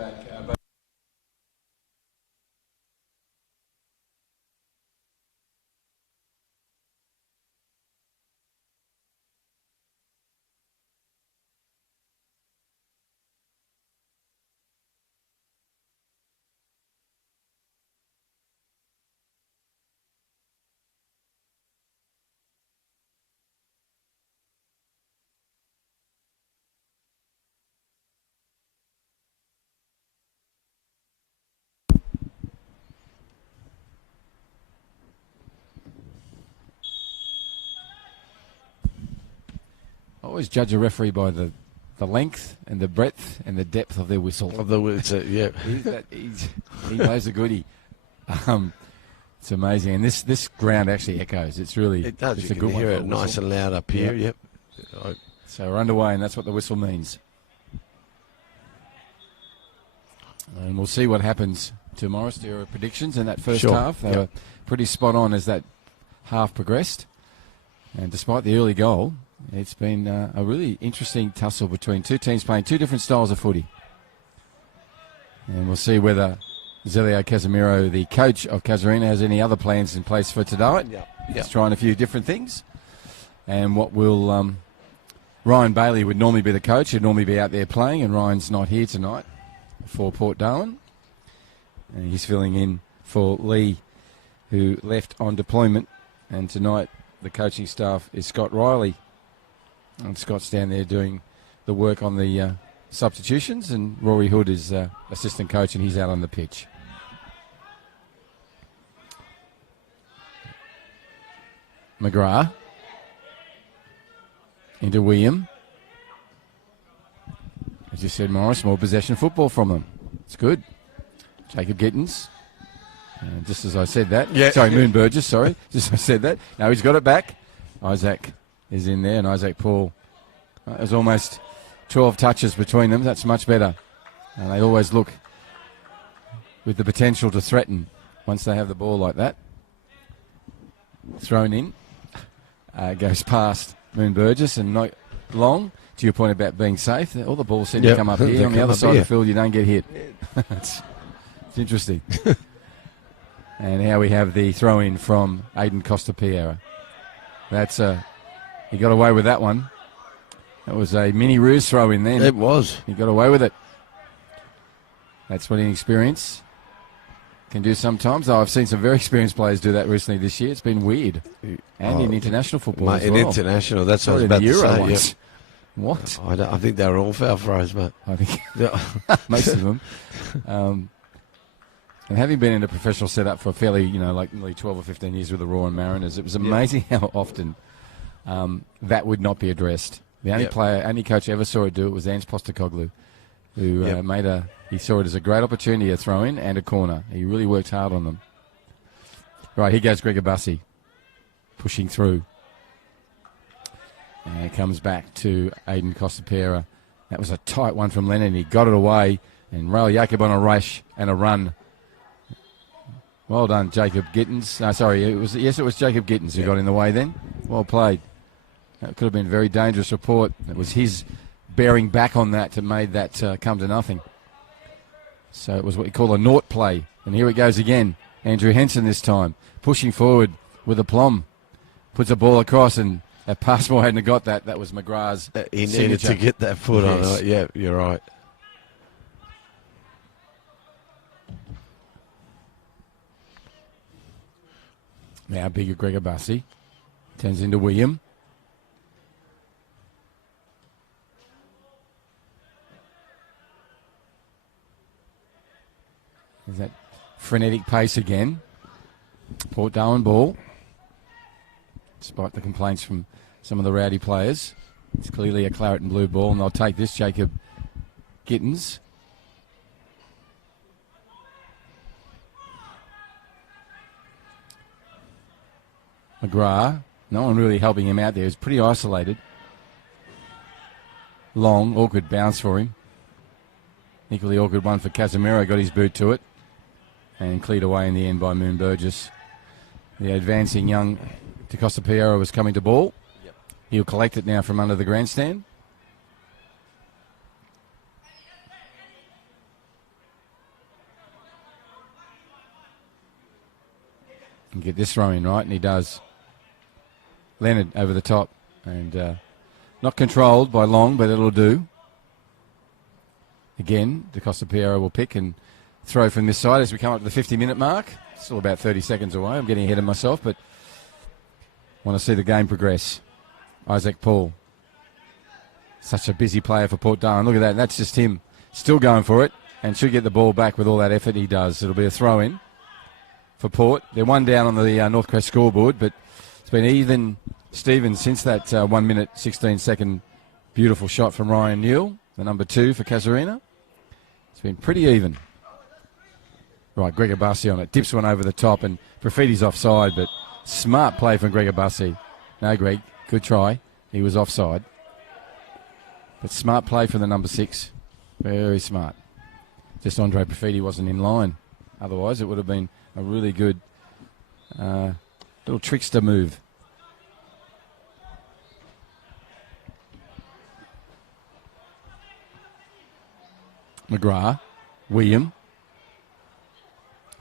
back. I always judge a referee by the length and the breadth and the depth of their whistle. Of the whistle, yeah. He knows a goodie. It's amazing, and this ground actually echoes. It's really it does. It's you a can good hear one it nice and loud up here. Yep. So we're underway, and that's what the whistle means. And we'll see what happens to Morris. There are predictions in that first half. They were pretty spot on as that half progressed. And despite the early goal, it's been a really interesting tussle between two teams playing two different styles of footy. And we'll see whether Zelio Casemiro, the coach of Casuarina, has any other plans in place for tonight. He's trying a few different things. And what will... Ryan Bailey would normally be the coach. He'd normally be out there playing, and Ryan's not here tonight for Port Darwin. And he's filling in for Lee, who left on deployment. And tonight the coaching staff is Scott Riley. And Scott's down there doing the work on the substitutions, and Rory Hood is assistant coach, and he's out on the pitch. McGrath into William. As you said, Morris, more possession football from them. It's good. Jacob Gittins. Just as I said that. Moon Burgess, sorry. Just as I said that. Now he's got it back. Isaac is in there, and Isaac Paul. There's almost 12 touches between them. That's much better. And they always look with the potential to threaten once they have the ball like that. Thrown in. Goes past Moon Burgess and not long. To your point about being safe, all the balls seem to come up here. On the other side of the field, you don't get hit. It's interesting. And now we have the throw-in from Aiden Costa-Piera. That's he got away with that one. That was a mini ruse throw-in then. It was. He got away with it. That's what inexperience can do sometimes. Though I've seen some very experienced players do that recently this year. It's been weird. And in international football as well. In international, that's what I was about to say. Once. What? I think they were all foul throws, mate. I think most of them. And having been in a professional setup for fairly, like nearly 12 or 15 years with the Raw and Mariners, it was amazing how often that would not be addressed. The only coach I ever saw it do it was Ange Postecoglou, who he saw it as a great opportunity, a throw-in and a corner. He really worked hard on them. Right, here goes Gregor Bussey, pushing through. And it comes back to Aiden Costa-Piera. That was a tight one from Lennon. He got it away, and Raul Jacob on a rush and a run. Well done, Jacob Gittins. It was Jacob Gittins who got in the way then. Well played. That could have been a very dangerous report. It was his bearing back on that that made that come to nothing. So it was what you call a naught play. And here it goes again. Andrew Henson this time, pushing forward with aplomb. Puts a ball across, and if Passmore hadn't got that, that was McGrath's He needed to get that foot on it. Yeah, you're right. Now bigger Gregor Bussey. Turns into William. There's that frenetic pace again. Port Darwin ball. Despite the complaints from some of the rowdy players. It's clearly a claret and blue ball, and they'll take this. Jacob Gittins. McGrath, no one really helping him out there. He was pretty isolated. Long, awkward bounce for him. Equally awkward one for Casemiro, got his boot to it. And cleared away in the end by Moon Burgess. The advancing young Costa-Piera was coming to ball. Yep. He'll collect it now from under the grandstand. And get this throw in, right? And he does. Leonard over the top. And not controlled by Long, but it'll do. Again, De Costa Piero will pick and throw from this side as we come up to the 50-minute mark. Still about 30 seconds away. I'm getting ahead of myself, but want to see the game progress. Isaac Paul. Such a busy player for Port Darwin. Look at that. That's just him still going for it and should get the ball back with all that effort he does. It'll be a throw-in for Port. They're one down on the Northcrest scoreboard, but it's been even Stevens since that 1 minute, 16-second beautiful shot from Ryan Newell, the number 2 for Casuarina. It's been pretty even. Right, Gregor Bassi on it. Dips one over the top, and Profiti's offside, but smart play from Gregor Bassi. No, Greg, good try. He was offside. But smart play from the number 6. Very smart. Just Andre Profiti wasn't in line. Otherwise, it would have been a really good little trickster move. McGrath, William,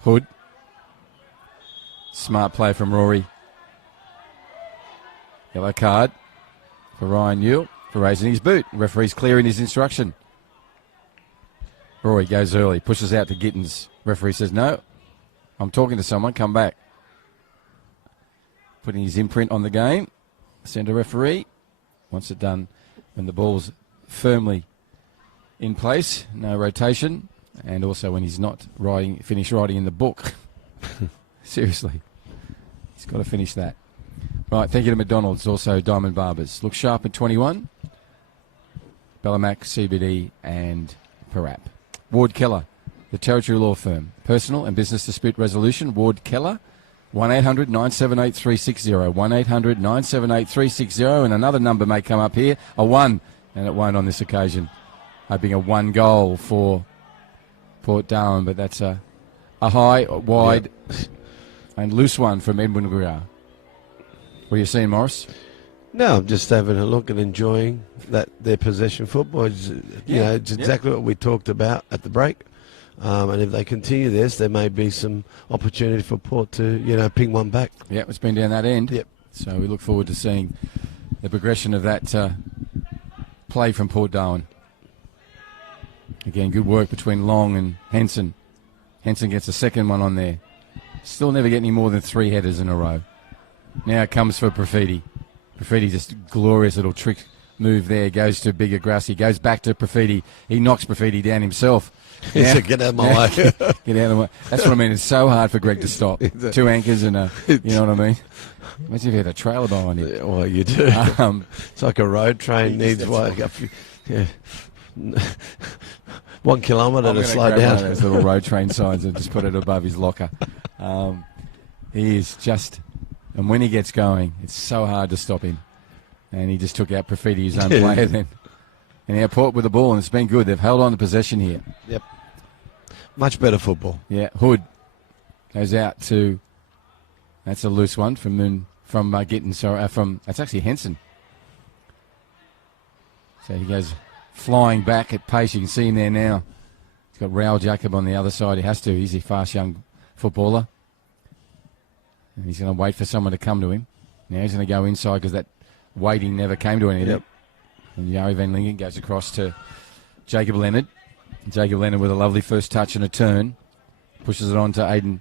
Hood. Smart play from Rory. Yellow card for Ryan Newell for raising his boot. Referee's clear in his instruction. Rory goes early, pushes out to Gittins. Referee says, no, I'm talking to someone, come back. Putting his imprint on the game. Centre referee wants it done when the ball's firmly in place, no rotation, and also when he's not finished writing in the book. Seriously, he's got to finish that. Right, thank you to McDonald's, also Diamond Barbers. Look sharp at 21. Bellamac, CBD, and Parap. Ward Keller, the Territory Law Firm. Personal and business dispute resolution. Ward Keller, 1-800-978-360. 1-800-978-360. And another number may come up here, a 1, and it won't on this occasion. Hoping a 1 goal for Port Darwin, but that's a high, wide, and loose one from Edwin Guerra. What are you seeing, Morris? No, I'm just having a look and enjoying their possession football. It's exactly what we talked about at the break. And if they continue this, there may be some opportunity for Port to, ping one back. Yeah, it's been down that end. Yep. So we look forward to seeing the progression of that play from Port Darwin. Again, good work between Long and Henson. Henson gets a second one on there. Still never get any more than 3 headers in a row. Now it comes for Profiti. Profiti, just glorious little trick move there. Goes to Bigger Grassy. Goes back to Profiti. He knocks Profiti down himself. Now, get out of my way. Get out of my way. That's what I mean. It's so hard for Greg to stop. 2 anchors and you know what I mean? Imagine if you had a trailer behind you. Well, you do. It's like a road train needs what? Yeah. 1 kilometre to slow down. One of those little road train signs and just put it above his locker. He is just, and when he gets going, it's so hard to stop him. And he just took out Profiti, his own player then. And our Port with the ball, and it's been good. They've held on to possession here. Yep. Much better football. Yeah. Hood goes out to, that's a loose one from Gittins. Sorry, that's actually Henson. So he goes flying back at pace. You can see him there now. He's got Raoul Jacob on the other side. He has to. He's a fast young footballer. And he's going to wait for someone to come to him. Now he's going to go inside because that waiting never came to anything. Yep. And Yari Van Lingen goes across to Jacob Leonard. Jacob Leonard with a lovely first touch and a turn. Pushes it on to Aiden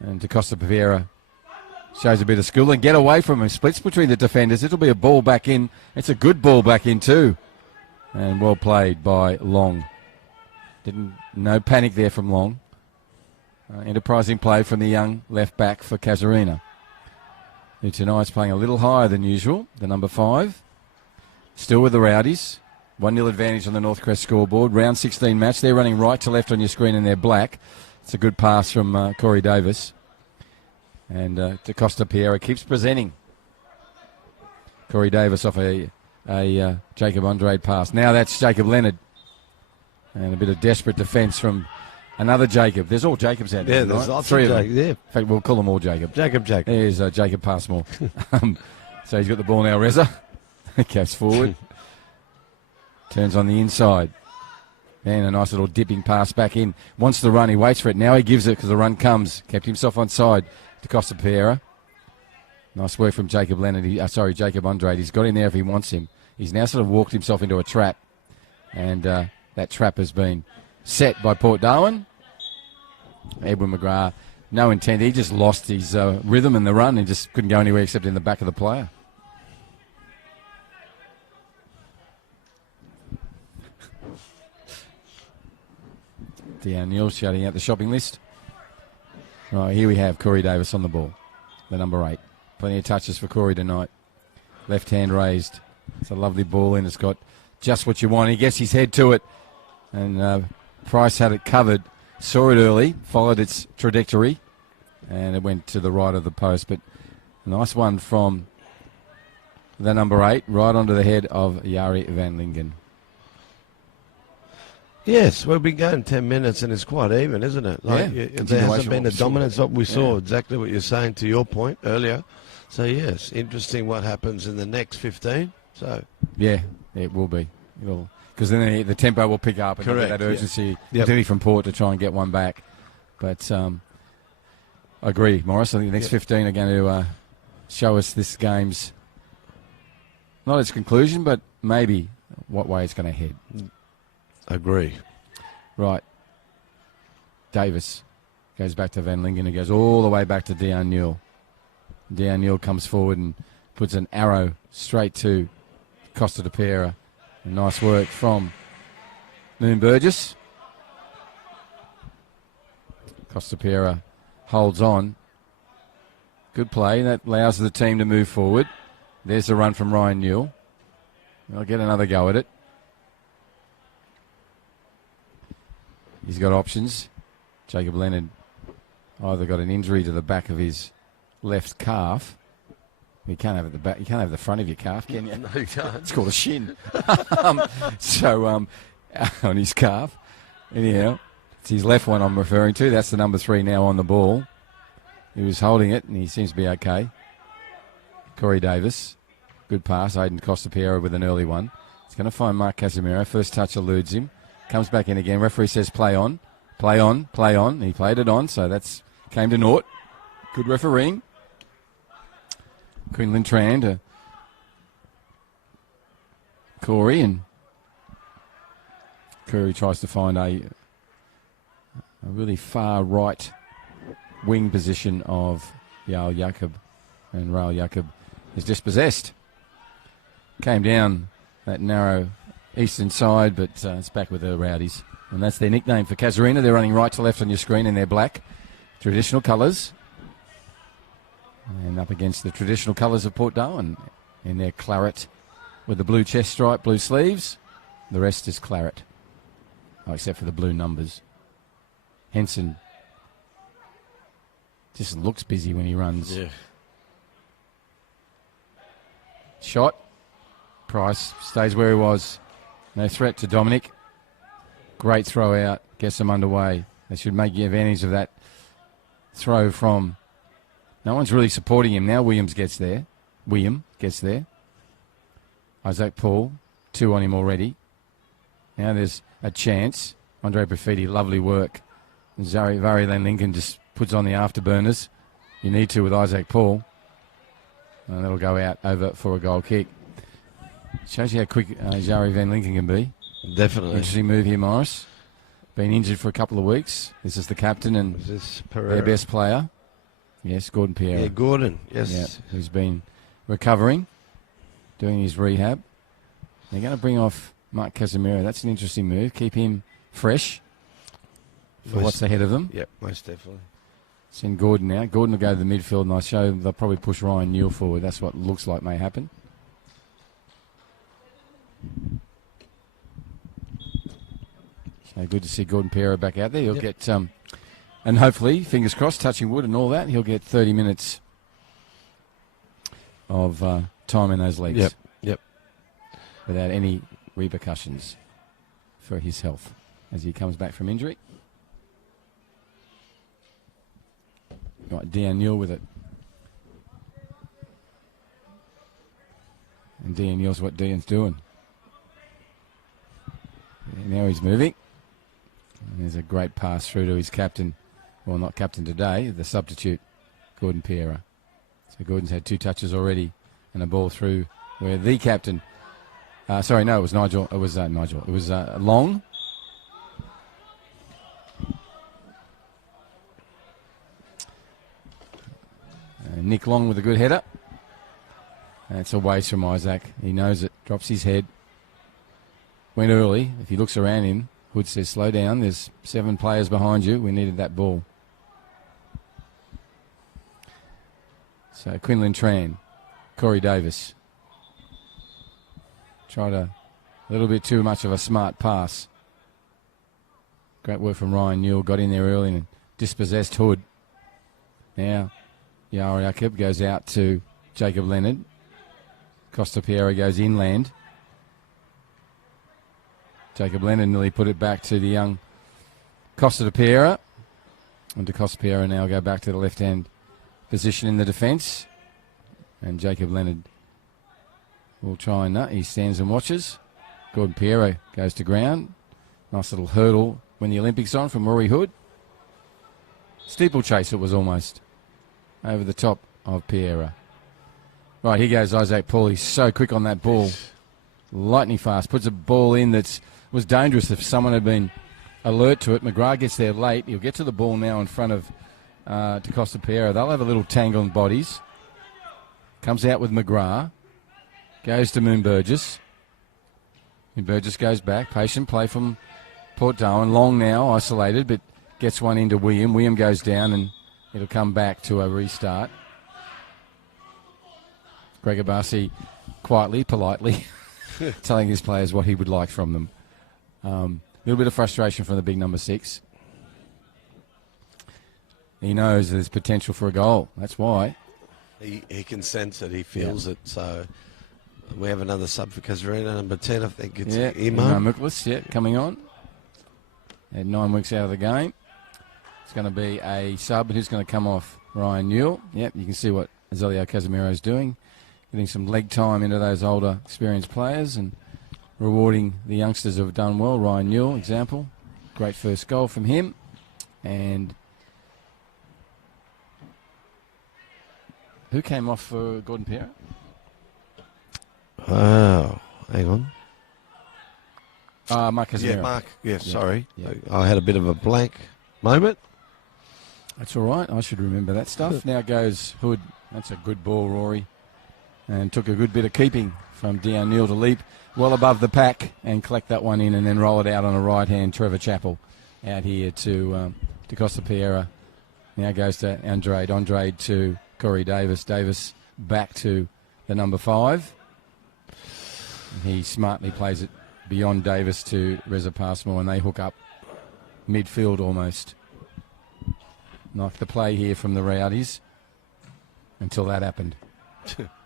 and to Costa Pavera. Shows a bit of skill and get away from him. Splits between the defenders. It'll be a ball back in. It's a good ball back in too. And well played by Long. No panic there from Long. Enterprising play from the young left back for Casuarina, who tonight's playing a little higher than usual, the number 5. Still with the Rowdies. 1-0 advantage on the Northcrest scoreboard. Round 16 match. They're running right to left on your screen and they're black. It's a good pass from Corey Davis. And De Costa Piera keeps presenting. Corey Davis off a Jacob Andrade pass. Now that's Jacob Leonard. And a bit of desperate defence from another Jacob. There's all Jacobs out there. Yeah, there's lots 3 of them. Jacobs. Yeah. In fact, we'll call them all Jacob. Jacob. There's Jacob Passmore. So he's got the ball now, Reza. Goes forward. Turns on the inside. And a nice little dipping pass back in. Wants the run. He waits for it. Now he gives it because the run comes. Kept himself on side. to Costa Piera. Nice work from Jacob Jacob Andrade. He's got in there if he wants him. He's now sort of walked himself into a trap, and that trap has been set by Port Darwin. Edwin McGrath, no intent. He just lost his rhythm in the run and just couldn't go anywhere except in the back of the player. Deanne Neal shouting out the shopping list. Right, here we have Corey Davis on the ball, the number 8. Plenty of touches for Corey tonight. Left hand raised. It's a lovely ball and it's got just what you want. He gets his head to it, and Price had it covered. Saw it early, followed its trajectory, and it went to the right of the post. But a nice one from the number 8, right onto the head of Jari van Lingen. Yes, we've been going 10 minutes and it's quite even, isn't it? Like, there hasn't been a dominance. We saw exactly what you're saying to your point earlier. So, yes, interesting what happens in the next 15. So yeah, it will be. Because then the tempo will pick up and you'll get that urgency, particularly from Port, to try and get one back. But I agree, Morris. I think the next 15 are going to show us this game's, not its conclusion, but maybe what way it's going to head. Agree. Right. Davis goes back to Van Lingen and goes all the way back to Deanne Newell. Deanne Newell comes forward and puts an arrow straight to Costa de Piera. Nice work from Moon Burgess. Costa Piera holds on. Good play. That allows the team to move forward. There's the run from Ryan Newell. They'll get another go at it. He's got options. Jacob Leonard either got an injury to the back of his left calf. You can't have it at the back. You can't have the front of your calf, can you? No, you can't. It's called a shin. On his calf. Anyhow, it's his left one I'm referring to. That's the number 3 now on the ball. He was holding it, and he seems to be okay. Corey Davis. Good pass. Aiden Costa Piera with an early one. He's going to find Mark Casimiro. First touch eludes him. Comes back in again. Referee says play on. Play on. Play on. He played it on, so that's came to naught. Good refereeing. Quinlan Tran to Corey, and Corey tries to find a really far right wing position of Yael Jacob, and Raul Jacob is dispossessed. Came down that narrow eastern side, but it's back with the Rowdies. And that's their nickname for Casuarina. They're running right to left on your screen in their black. Traditional colours. And up against the traditional colours of Port Darwin in their claret with the blue chest stripe, blue sleeves. The rest is claret. Oh, except for the blue numbers. Henson just looks busy when he runs. Yeah. Shot. Price stays where he was. No threat to Dominic. Great throw out. Gets them underway. They should make advantage of that throw from... No one's really supporting him now. William gets there. Isaac Paul, 2 on him already. Now there's a chance. Andre Profiti, lovely work. Vari Van Lincoln just puts on the afterburners. You need to with Isaac Paul. And that'll go out over for a goal kick. Shows you how quick Jari Van Lincoln can be. Definitely. Interesting move here, Morris. Been injured for a couple of weeks. This is the captain and their best player. Yes, Gordon Pierre. Yeah, Gordon, yes. Yeah, who's been recovering, doing his rehab. They're going to bring off Mark Casimiro. That's an interesting move. Keep him fresh for what's ahead of them. Yep, most definitely. Send Gordon out. Gordon will go to the midfield, and I show they'll probably push Ryan Newell forward. That's what looks like may happen. So good to see Gordon Pierre back out there. He'll get... and hopefully, fingers crossed, touching wood and all that, he'll get 30 minutes of time in those legs. Yep. Without any repercussions for his health as he comes back from injury. Right, Dean Newell with it. And Dean Newell's what Dean's doing. And now he's moving. And there's a great pass through to his captain. Well, not captain today, the substitute, Gordon Piera. So Gordon's had 2 touches already and a ball through where the captain... it was Nigel. It was Nigel. It was Long. Nick Long with a good header. And it's a waste from Isaac. He knows it. Drops his head. Went early. If he looks around him, Hood says, slow down. There's 7 players behind you. We needed that ball. So Quinlan Tran, Corey Davis. Tried a little bit too much of a smart pass. Great work from Ryan Newell. Got in there early and dispossessed Hood. Now, Yara Jakob goes out to Jacob Leonard. Costa Piera goes inland. Jacob Leonard nearly put it back to the young Costa Piera. And Costa Piera now go back to the left-hand position in the defence. And Jacob Leonard will try and nut. He stands and watches. Gordon Piera goes to ground. Nice little hurdle when the Olympics on from Rory Hood. Steeplechase it was almost. Over the top of Piera. Right, here goes Isaac Paul. He's so quick on that ball. Lightning fast. Puts a ball in that was dangerous if someone had been alert to it. McGrath gets there late. He'll get to the ball now in front of Costa Piera. They'll have a little tangle on bodies. Comes out with McGrath. Goes to Moon Burgess. Moon Burgess goes back. Patient play from Port Darwin. Long now, isolated, but gets one into William. William goes down and it'll come back to a restart. Greg Abasi quietly, politely telling his players what he would like from them. A little bit of frustration from the big number 6. He knows there's potential for a goal. That's why. He can sense it. He feels it. So we have another sub for Casuarina, number 10. I think it's Imam Miklas, coming on. Had 9 weeks out of the game. It's going to be a sub. Who's going to come off? Ryan Newell. Yep, you can see what Azelio Casimiro's doing. Getting some leg time into those older, experienced players and rewarding the youngsters who have done well. Ryan Newell, example. Great first goal from him. And who came off for Gordon Piera? Oh, hang on. Mark Casemiro. Yeah, Mark. Yeah, sorry. Yeah. I had a bit of a blank moment. That's all right. I should remember that stuff. Now goes Hood. That's a good ball, Rory. And took a good bit of keeping from Dion Neal to leap well above the pack and collect that one in and then roll it out on a right hand. Trevor Chappell out here to Costa Piera. Now goes to Andrade. Andrade to Corey Davis. Davis back to the number 5. He smartly plays it beyond Davis to Reza Passmore and they hook up midfield almost. Like the play here from the Rowdies until that happened.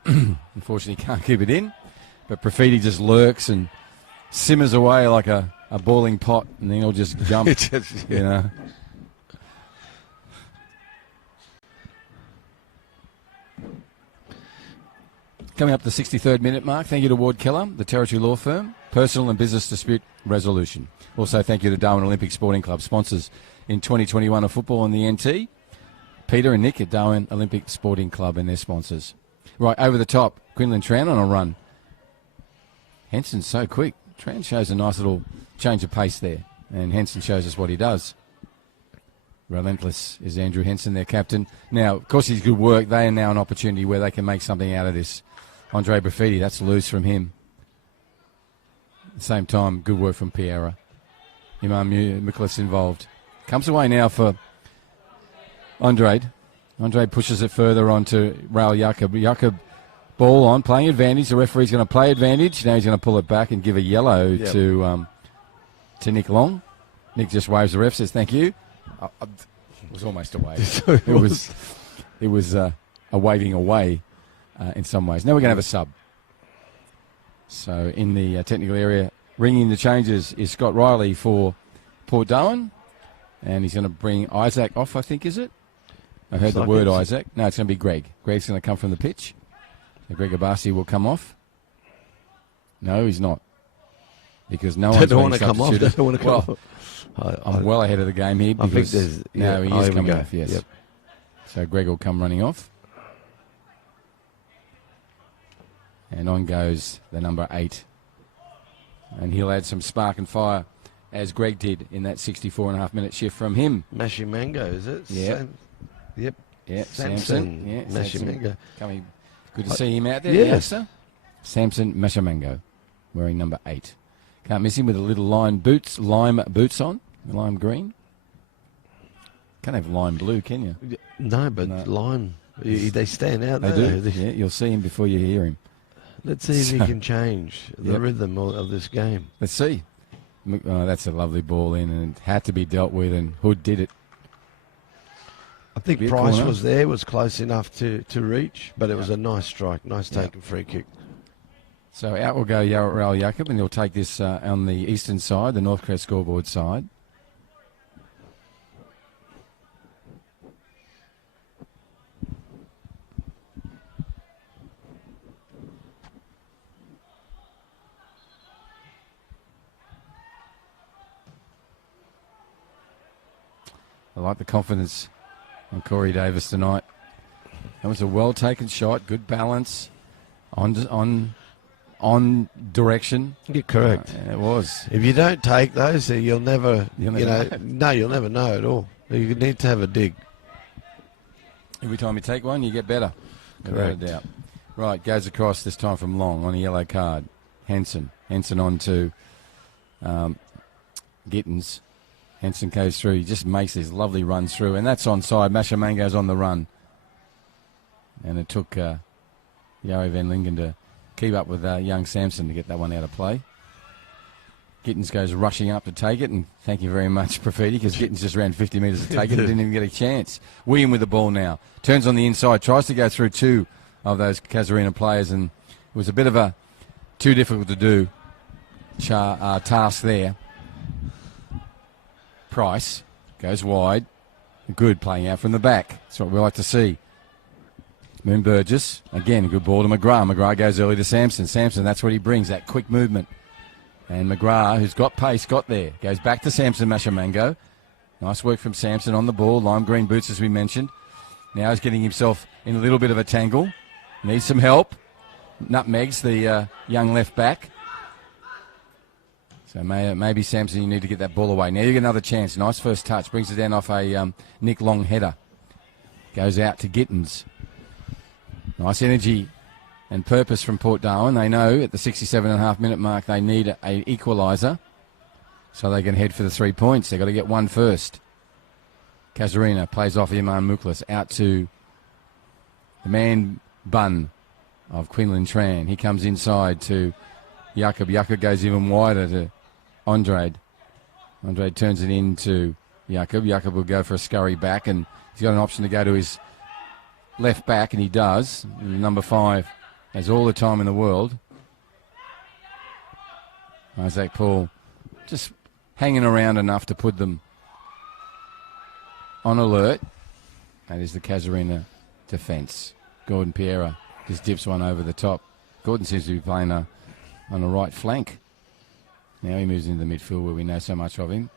Unfortunately, can't keep it in. But Profiti just lurks and simmers away like a boiling pot and then he'll just jump, you know. Coming up to the 63rd minute mark, thank you to Ward Keller, the Territory Law Firm, Personal and Business Dispute Resolution. Also, thank you to Darwin Olympic Sporting Club, sponsors in 2021 of football on the NT. Peter and Nick at Darwin Olympic Sporting Club and their sponsors. Right, over the top, Quinlan Tran on a run. Henson's so quick. Tran shows a nice little change of pace there, and Henson shows us what he does. Relentless is Andrew Henson, their captain. Now, of course, he's good work. They are now an opportunity where they can make something out of this. Andre Profiti, that's loose from him. At the same time, good work from Piera. Imam Miklas involved. Comes away now for Andrade. Andrade pushes it further on to Raul Jakob. Jakob, ball on, playing advantage. The referee's going to play advantage. Now he's going to pull it back and give a yellow to Nick Long. Nick just waves the ref, says thank you. It was almost a wave. it was a waving away in some ways. Now we're going to have a sub. So in the technical area, ringing the changes is Scott Riley for Port Darwin. And he's going to bring Isaac off, I think, is it? I heard the word Isaac. No, it's going to be Greg. Greg's going to come from the pitch. So Greg Abasi will come off. No, he's not. Because no one's don't want to come off. They don't want to come off. I'm well ahead of the game here. I think there's... No, he is coming off, yes. Yep. So Greg will come running off. And on goes the number 8. And he'll add some spark and fire, as Greg did in that 64.5-minute shift from him. Mashimango, is it? Yeah. Yep. Yeah, Samson. Yeah, Mashimango. Good to see him out there, yeah. youngster. Samson Mashimango, wearing number 8. Can't miss him with a little lime boots on, lime green. Can't have lime blue, can you? No, but lime, they stand out. They do. Yeah, you'll see him before you hear him. Let's see if he can change the rhythm of this game. Let's see. Oh, that's a lovely ball in, and it had to be dealt with, and Hood did it. I think Price was close enough to reach, but it was a nice strike, nice taken free kick. So out will go Yarrell Jacob, and he'll take this on the eastern side, the Northcrest scoreboard side. I like the confidence on Corey Davis tonight. That was a well-taken shot, good balance, on direction. You're correct. It was. If you don't take those, you'll never know at all. You need to have a dig. Every time you take one, you get better. Correct. Without a doubt. Right, goes across this time from Long on a yellow card. Henson on to Gittins. Henson goes through. He just makes these lovely runs through, and that's onside. Mashamango's on the run. And it took Yowie Van Lingen to keep up with young Samson to get that one out of play. Gittins goes rushing up to take it, and thank you very much, Profiti, because Gittins just ran 50 metres to take it and didn't even get a chance. William with the ball now. Turns on the inside, tries to go through 2 of those Casuarina players, and it was a bit of a too difficult to do task there. Price goes wide. Good playing out from the back. That's what we like to see. Moon Burgess, again, a good ball to McGrath. McGrath goes early to Samson. Samson, that's what he brings, that quick movement. And McGrath, who's got pace, got there. Goes back to Samson Mashamango. Nice work from Samson on the ball. Lime green boots, as we mentioned. Now he's getting himself in a little bit of a tangle. Needs some help. Nutmegs, the young left back. So maybe, Samson, you need to get that ball away. Now you get another chance. Nice first touch. Brings it down off a Nick Long header. Goes out to Gittins. Nice energy and purpose from Port Darwin. They know at the 67.5-minute mark they need an equaliser so they can head for the 3 points. They've got to get one first. Casuarina plays off Iman Muklas out to the man bun of Quinlan Tran. He comes inside to Jakob. Jakob goes even wider to Andrade. Andrade turns it into Jakob. Jakob will go for a scurry back, and he's got an option to go to his left back, and he does. Number 5 has all the time in the world. Isaac Paul just hanging around enough to put them on alert. That is the Casuarina defence. Gordon Piera just dips one over the top. Gordon seems to be playing on the right flank. Now he moves into the midfield where we know so much of him.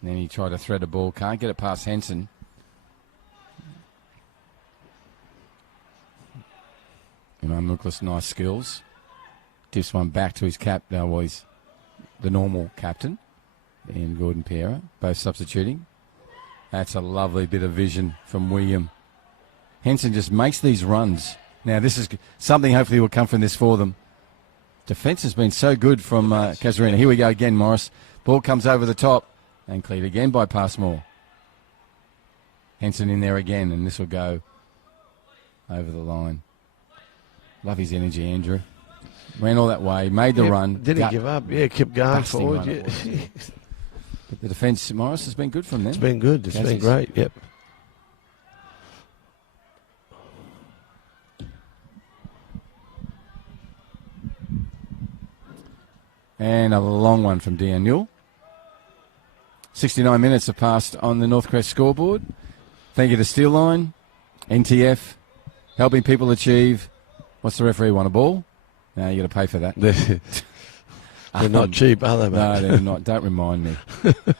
And then he tried to thread a ball, can't get it past Henson. Muklas, nice skills. Dips one back to his he's the normal captain in Gordon Piera, both substituting. That's a lovely bit of vision from William. Henson just makes these runs. Now this is something hopefully will come from this for them. Defence has been so good from Casuarina. Here we go again, Morris. Ball comes over the top and cleared again by Passmore. Henson in there again, and this will go over the line. Love his energy, Andrew. Ran all that way, made the run. Didn't give up. Yeah, kept going forward. Yeah. But the defence, Morris, has been good from them. It's been good. It's been great. Yep. And a long one from Dean Newell. 69 minutes have passed on the Northcrest scoreboard. Thank you to Steel Line, NTF, helping people achieve. What's the referee want, a ball? No, you got to pay for that. They're not cheap, are they, mate? No, they're not. Don't remind me.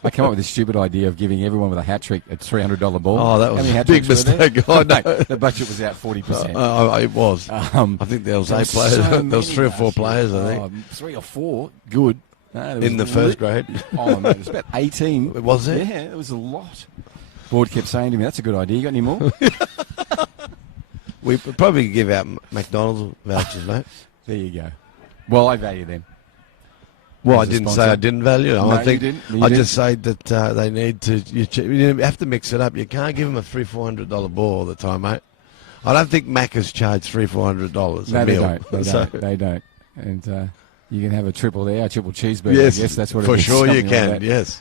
I came up with this stupid idea of giving everyone with a hat-trick a $300 ball. Oh, that was a big mistake. Oh, no, the budget was out 40%. It was. I think there was 8 players. There was 3 or 4 players, I think. 3 or 4. Good. No, in the first grade. Oh, man, it was about 18. Was it? Yeah, it was a lot. Board kept saying to me, that's a good idea. You got any more? We probably give out McDonald's vouchers, mate. There you go. Well, I value them. Well, I didn't say I didn't value them. No, I think you didn't. I just say that they need to. You have to mix it up. You can't give them a $300-400 ball all the time, mate. I don't think Macca's charge $300-400 a meal. They don't. And you can have a triple there, a triple cheeseburger. Yes, I guess that's what for it is. sure you can. Like yes,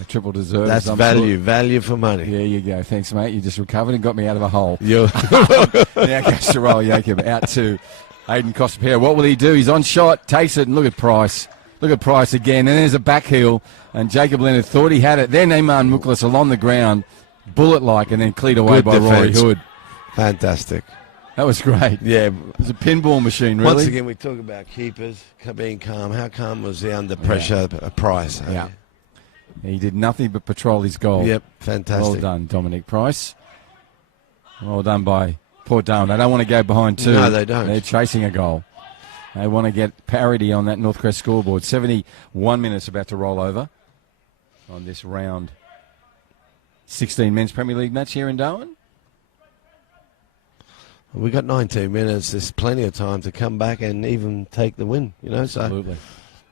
a triple dessert. That's value for money. There you go. Thanks, mate. You just recovered and got me out of a hole. Yeah. Now goes to roll Jacob out to Aiden Costapera. What will he do? He's on shot, takes it, and look at Price. Look at Price again, and there's a back heel, and Jacob Leonard thought he had it. Then Iman Muklas along the ground, bullet-like, and then cleared away by Rory Hood. Fantastic. That was great. Yeah. It was a pinball machine, really. Once again, we talk about keepers being calm. How calm was he under pressure? A Price. Yeah. He did nothing but patrol his goal. Yep, fantastic. Well done, Dominic Price. Well done by Port Darwin. They don't want to go behind 2. No, they don't. They're chasing a goal. They want to get parity on that Northcrest scoreboard. 71 minutes about to roll over on this round 16 men's Premier League match here in Darwin. We got 19 minutes. There's plenty of time to come back and even take the win. Absolutely.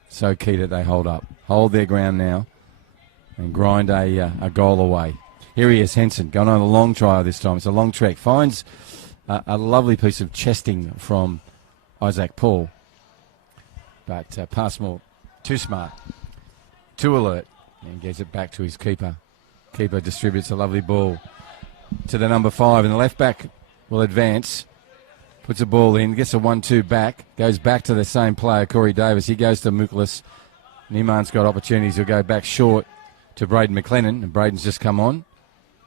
So key that they hold their ground now, and grind a goal away. Here he is, Henson, going on a long trial this time. It's a long trek. Finds a lovely piece of chesting from Isaac Paul, but Passmore too smart, too alert, and gets it back to his keeper. Keeper distributes a lovely ball to the number 5, and the left back will advance, puts a ball in, gets a 1-2 back, goes back to the same player, Corey Davis. He goes to Muklas. Niman's got opportunities. He'll go back short to Braden McLennan, and Braden's just come on,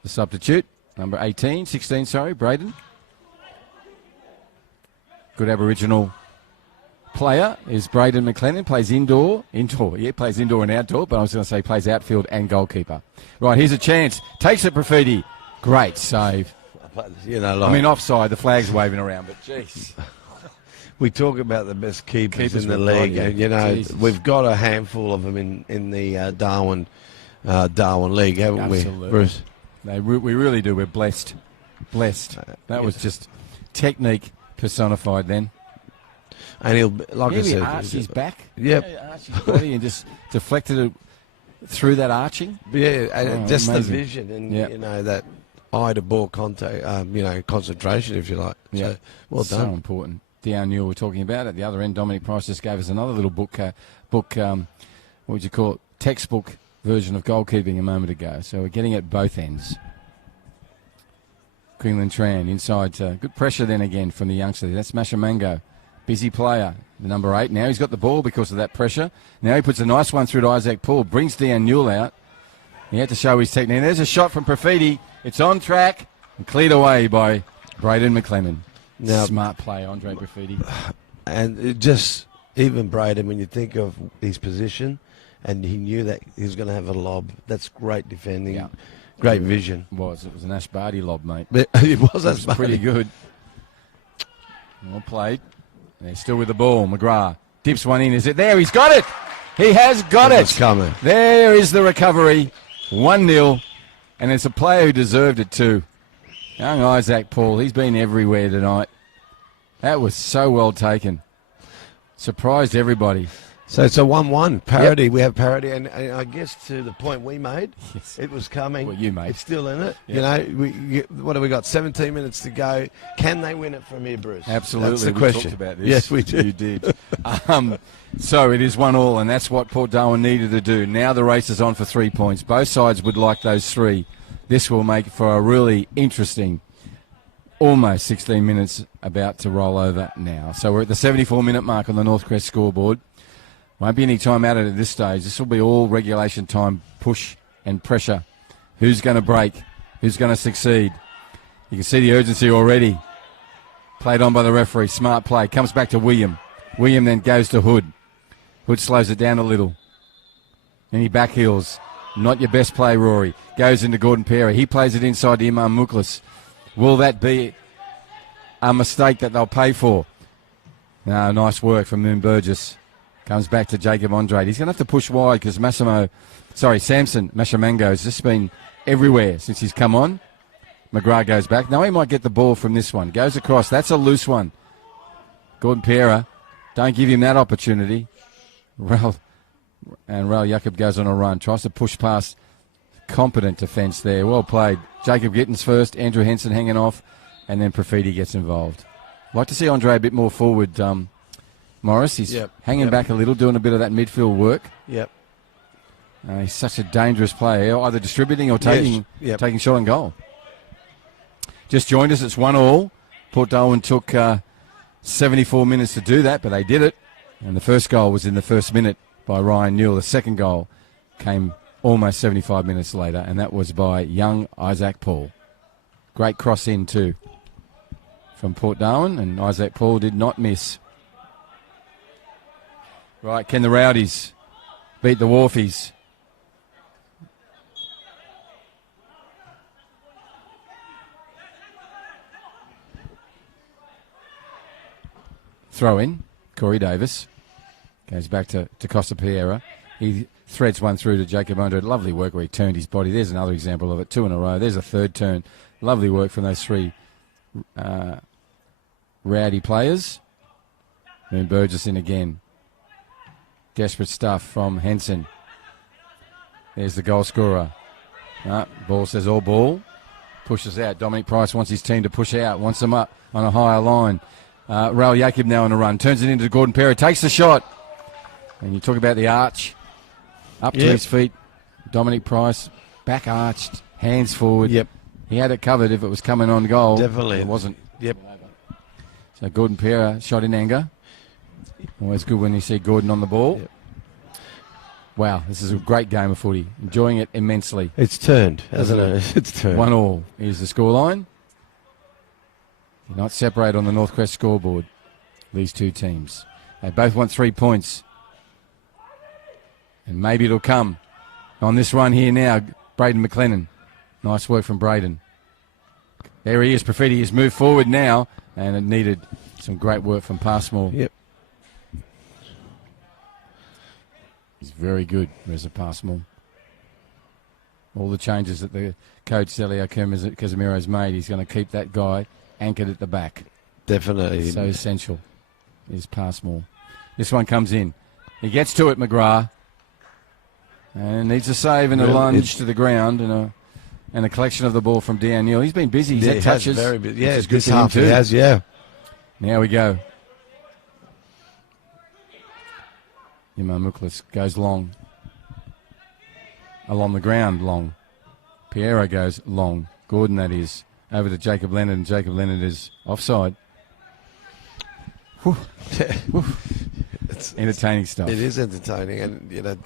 the substitute, number 16, Braden. Good Aboriginal player is Braden McLennan. Plays indoor. Yeah, plays indoor and outdoor, but I was going to say plays outfield and goalkeeper. Right, here's a chance. Takes it, Profiti. Great save. Offside, the flag's waving around, but jeez. We talk about the best keepers in the league, and we've got a handful of them in the Darwin League, haven't we, Bruce? We really do. We're blessed. That was just technique personified then. And he'll, like I said, arched his back. Yep. Arched his body and just deflected it through that arching. Yeah, and just amazing. The vision and that eye to ball contact, concentration, if you like. Yeah. So, well done. So important. Dion Newell, we're talking about at the other end. Dominic Price just gave us another little book. What would you call it? Textbook version of goalkeeping a moment ago. So we're getting at both ends. Quinlan Tran inside. Good pressure then again from the youngster. That's Mashamango. Busy player, the number 8. Now he's got the ball because of that pressure. Now he puts a nice one through to Isaac Paul. Brings Dion Newell out. He had to show his technique. There's a shot from Profiti. It's on track and cleared away by Braden McLennan. Now, smart play, Andre Profiti. And it just, even Braden, when you think of his position, and he knew that he was going to have a lob. That's great defending. Yeah. Great vision. It was an Ash Barty lob, mate. It was pretty good. Well played. And he's still with the ball. McGrath dips one in. Is it there? He's got it. He has got it. It's coming. There is the recovery. 1-0. And it's a player who deserved it too. Young Isaac Paul. He's been everywhere tonight. That was so well taken. Surprised everybody. So it's a 1-1 parity. Yep. We have parity, and I guess to the point we made, yes. It was coming. Well, you made. It's still in it. Yep. What have we got? 17 minutes to go. Can they win it from here, Bruce? Absolutely. That's the question. We talked about this. Yes, we did. You did. So it is 1-1, and that's what Port Darwin needed to do. Now the race is on for 3 points. Both sides would like those 3. This will make for a really interesting, almost 16 minutes about to roll over now. So we're at the 74-minute mark on the Northcrest scoreboard. Won't be any time out at this stage. This will be all regulation time, push and pressure. Who's going to break? Who's going to succeed? You can see the urgency already. Played on by the referee. Smart play. Comes back to William. William then goes to Hood. Hood slows it down a little. And he backheels. Not your best play, Rory. Goes into Gordon Pera. He plays it inside to Imam Muklas. Will that be a mistake that they'll pay for? No, nice work from Moon Burgess. Comes back to Jacob Andrade. He's going to have to push wide because Samson Mashamango has just been everywhere since he's come on. McGrath goes back. Now he might get the ball from this one. Goes across. That's a loose one. Gordon Pera. Don't give him that opportunity. Raul Jacob goes on a run. Tries to push past. Competent defence there. Well played. Jacob Gittins first. Andrew Henson hanging off. And then Profiti gets involved. Like to see Andre a bit more forward, Morris. He's hanging back a little, doing a bit of that midfield work. Yep. He's such a dangerous player, either distributing or taking shot on goal. Just joined us. It's 1-1. Port Darwin took 74 minutes to do that, but they did it. And the first goal was in the first minute by Ryan Newell. The second goal came almost 75 minutes later, and that was by young Isaac Paul. Great cross in too from Port Darwin, and Isaac Paul did not miss. Right, can the Rowdies beat the Wharfies? Throw in, Corey Davis. Goes back to Costa Piera. He threads one through to Jacob Andrade. Lovely work where he turned his body. There's another example of it. 2 in a row. There's a third turn. Lovely work from those three Rowdy players. Moon Burgess in again. Desperate stuff from Henson. There's the goal scorer. Ball says all ball. Pushes out. Dominic Price wants his team to push out. Wants them up on a higher line. Raul Jacob now on a run. Turns it into Gordon Pera. Takes the shot. And you talk about the arch. Up to his feet. Dominic Price. Back arched. Hands forward. Yep. He had it covered if it was coming on goal. Definitely. It wasn't. Yep. So Gordon Pera shot in anger. Always good when you see Gordon on the ball. Yep. Wow, this is a great game of footy. Enjoying it immensely. It's turned, hasn't it? It's turned. 1-1. Here's the scoreline. You're not separate on the Northcrest scoreboard, these two teams. They both want 3 points. And maybe it'll come on this run here now. Braden McLennan. Nice work from Braden. There he is. Profiti has moved forward now, and it needed some great work from Passmore. Yep. He's very good, Reza Passmore. All the changes that the coach Celio Casimiro's made, he's going to keep that guy anchored at the back. Definitely. So essential is Passmore. This one comes in. He gets to it, McGrath. And needs a save and a lunge to the ground and a collection of the ball from Dan Neal. He's been busy. He's had touches. Very busy. Yeah, it's good half. He has, yeah. Now we go. Imam Muklas goes long. Along the ground, long. Piero goes long. Gordon, that is. Over to Jacob Leonard, and Jacob Leonard is offside. It's entertaining stuff. It is entertaining, and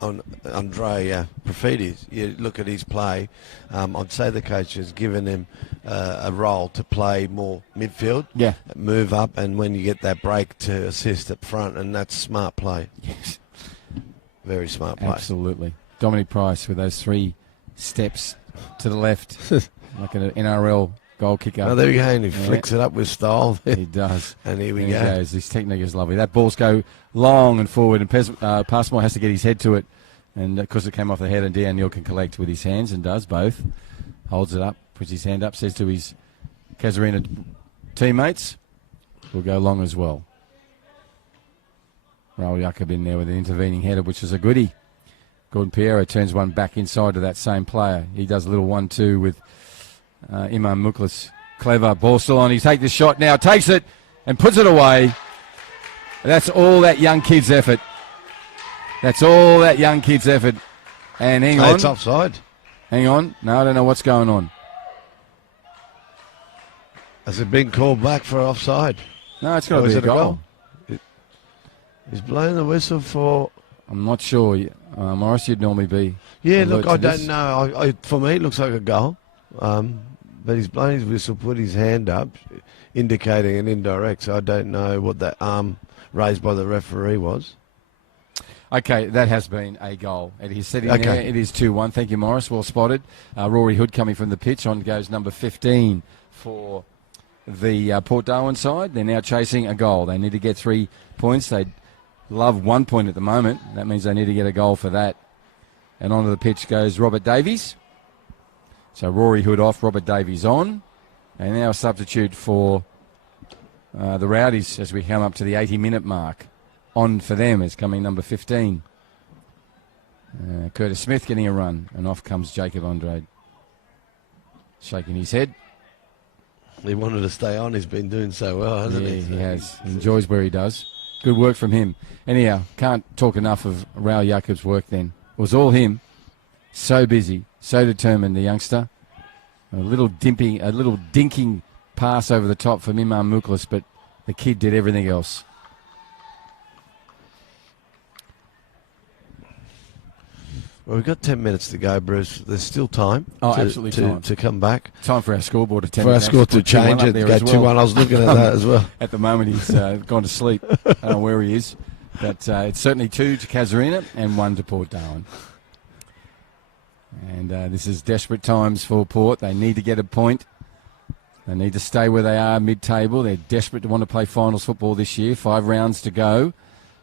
on Andre Profiti, you look at his play. I'd say the coach has given him a role to play more midfield, move up, and when you get that break to assist up front, and that's smart play. Yes, very smart play. Absolutely. Dominic Price with those 3 steps to the left, like an NRL goal kicker. Oh, there you go, and he flicks it up with style. He does. And here we go. go. His technique is lovely. That balls go long and forward, and Passmore has to get his head to it. And because it came off the head, and Dan Neal can collect with his hands, and does both. Holds it up, puts his hand up, says to his Casuarina teammates, we'll go long as well. Raul Jacob in there with an intervening header, which is a goodie. Gordon Piero turns one back inside to that same player. He does a little 1-2 with Imam Muklas. Clever. Ball still on. He takes the shot now. Takes it and puts it away. That's all that young kid's effort. That's all that young kid's effort. And hang on. It's offside. Hang on. No, I don't know what's going on. Has it been called back for offside? No, it's got to be a goal. He's blowing the whistle for... I'm not sure. Morris, you'd normally be... Yeah, look, I don't know. For me, it looks like a goal. But he's blown his whistle, put his hand up, indicating an indirect, so I don't know what that arm raised by the referee was. Okay, that has been a goal. It is sitting there. It is 2-1. Thank you, Morris. Well spotted. Rory Hood coming from the pitch. On goes number 15 for the Port Darwin side. They're now chasing a goal. They need to get 3 points. They'd love 1 point at the moment. That means they need to get a goal for that. And onto the pitch goes Robert Davies. So Rory Hood off, Robert Davies on. And now a substitute for the Rowdies as we come up to the 80-minute mark. On for them is coming number 15. Curtis Smith getting a run, and off comes Jacob Andrade. Shaking his head. He wanted to stay on. He's been doing so well, hasn't he? He has. He enjoys where he does. Good work from him. Anyhow, can't talk enough of Raul Jacob's work then. It was all him. So busy, so determined, the youngster. A little dinking pass over the top from Imam Muklas, but the kid did everything else. Well, we've got 10 minutes to go, Bruce. There's still time. To come back. Time for our scoreboard to 10 for minutes. For our score to change it, go 2-1. I was looking at that as well. At the moment, he's gone to sleep. I don't know where he is. But it's certainly 2 to Casuarina and 1 to Port Darwin. And this is desperate times for Port. They need to get a point. They need to stay where they are mid-table. They're desperate to want to play finals football this year. 5 rounds to go.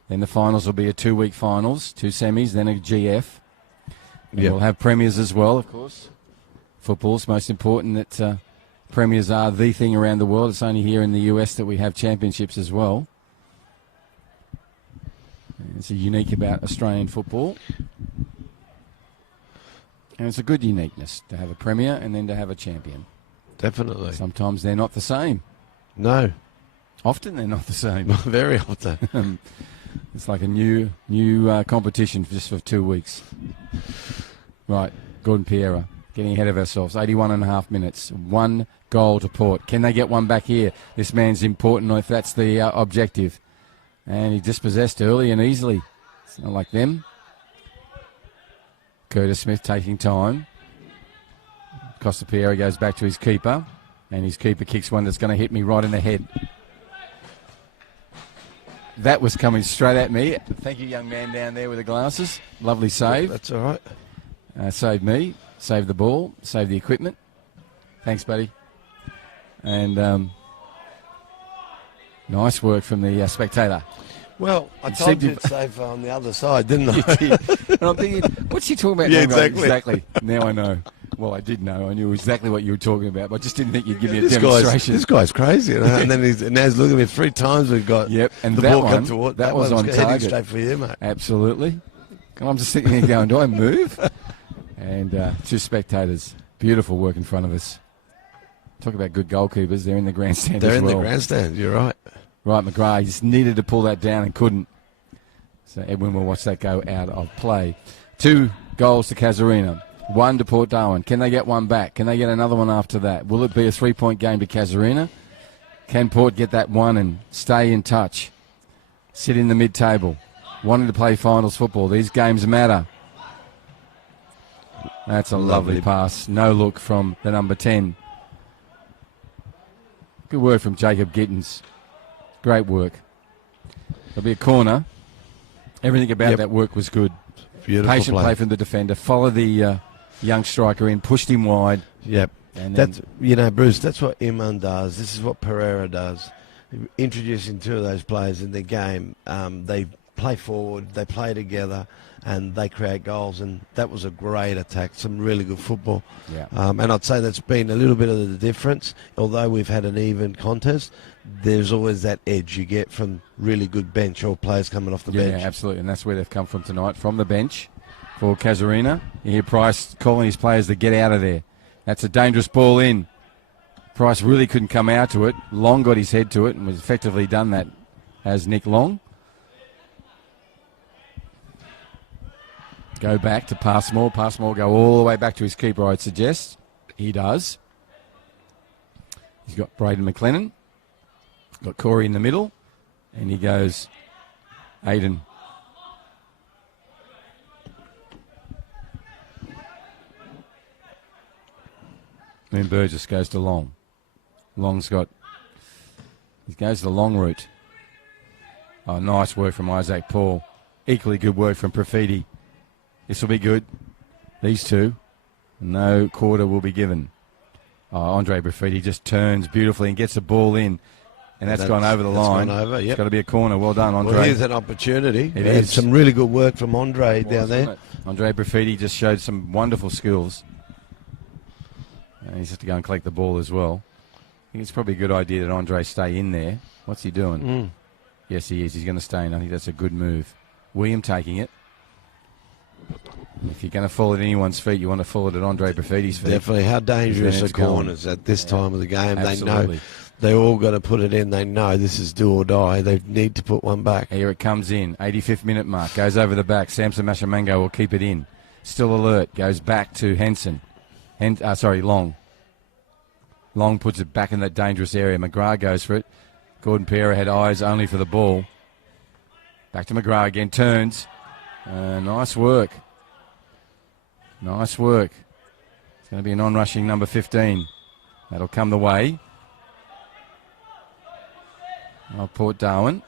Then the finals will be a 2-week finals, 2 semis, then a GF. And we'll have premiers as well, of course. Football's most important. That premiers are the thing around the world. It's only here in the US that we have championships as well. And it's unique about Australian football. And it's a good uniqueness to have a premier and then to have a champion. Definitely. Sometimes they're not the same. No. Often they're not the same. Very often. It's like a new competition just for 2 weeks. Right, Gordon Piera getting ahead of ourselves. 81.5 minutes. 1 goal to Port. Can they get one back here? This man's important if that's the objective. And he dispossessed early and easily. It's not like them. Curtis Smith taking time. Costa Piera goes back to his keeper. And his keeper kicks one that's going to hit me right in the head. That was coming straight at me. Thank you, young man down there with the glasses. Lovely save. That's all right. Saved me, saved the ball, saved the equipment. Thanks, buddy. And nice work from the spectator. Well, I told you to save on the other side, didn't I? You did. And I'm thinking, what's he talking about? Yeah, now? exactly. Exactly. Now I know. Well, I did know. I knew exactly what you were talking about, but I just didn't think you'd give me a demonstration. This guy's crazy. You know? And then now he's looking at me 3 times. We've got and the that ball one, come toward. That was on target. Straight for you, mate. Absolutely. And I'm just sitting there going, do I move? And 2 spectators. Beautiful work in front of us. Talk about good goalkeepers. They're in the grandstand They're as well. in the grandstand. You're right. Right, McGrath. He just needed to pull that down and couldn't. So Edwin will watch that go out of play. 2 goals to Casuarina. 1 to Port Darwin. Can they get one back? Can they get another one after that? Will it be a 3-point game to Casuarina? Can Port get that one and stay in touch? Sit in the mid-table. Wanting to play finals football. These games matter. That's a lovely pass. No look from the number 10. Good work from Jacob Gittins. Great work. There'll be a corner. Everything about that work was good. Beautiful Patient play from the defender. Follow the young striker in. Pushed him wide. Yep. And that's, Bruce, that's what Iman does. This is what Pereira does. Introducing 2 of those players in the game. They play forward. They play together. And they create goals, and that was a great attack, some really good football. Yeah. And I'd say that's been a little bit of the difference. Although we've had an even contest, there's always that edge you get from really good bench or players coming off the bench. Yeah, absolutely, and that's where they've come from tonight, from the bench for Casuarina. You hear Price calling his players to get out of there. That's a dangerous ball in. Price really couldn't come out to it. Long got his head to it and was effectively done that as Nick Long. Go back to Passmore. Passmore go all the way back to his keeper, I'd suggest. He does. He's got Braden McLennan. Got Corey in the middle. And he goes Aiden. Then Burgess goes to Long. Long's got... He goes the long route. Oh, nice work from Isaac Paul. Equally good work from Profiti. This will be good. These two. No quarter will be given. Andre Profiti just turns beautifully and gets the ball in. And that's gone over the line. Gone over, yep. It's got to be a corner. Well done, Andre. Well, here's an opportunity. It is. Some really good work from Andre down there. Andre Profiti just showed some wonderful skills. And he's just to go and collect the ball as well. I think it's probably a good idea that Andre stay in there. What's he doing? Yes, he is. He's going to stay in. I think that's a good move. William taking it. If you're going to fall at anyone's feet, you want to fall at Andre Profiti's feet. Definitely. How dangerous are corners at this time of the game? Absolutely. They know they're all going to put it in. They know this is do or die. They need to put one back. Here it comes in. 85th minute mark. Goes over the back. Samson Mashamango will keep it in. Still alert. Goes back to Henson. Long. Long puts it back in that dangerous area. McGrath goes for it. Gordon Pereira had eyes only for the ball. Back to McGrath again. Turns. Nice work. Nice work. It's going to be an on-rushing number 15. That'll come the way. Port Darwin.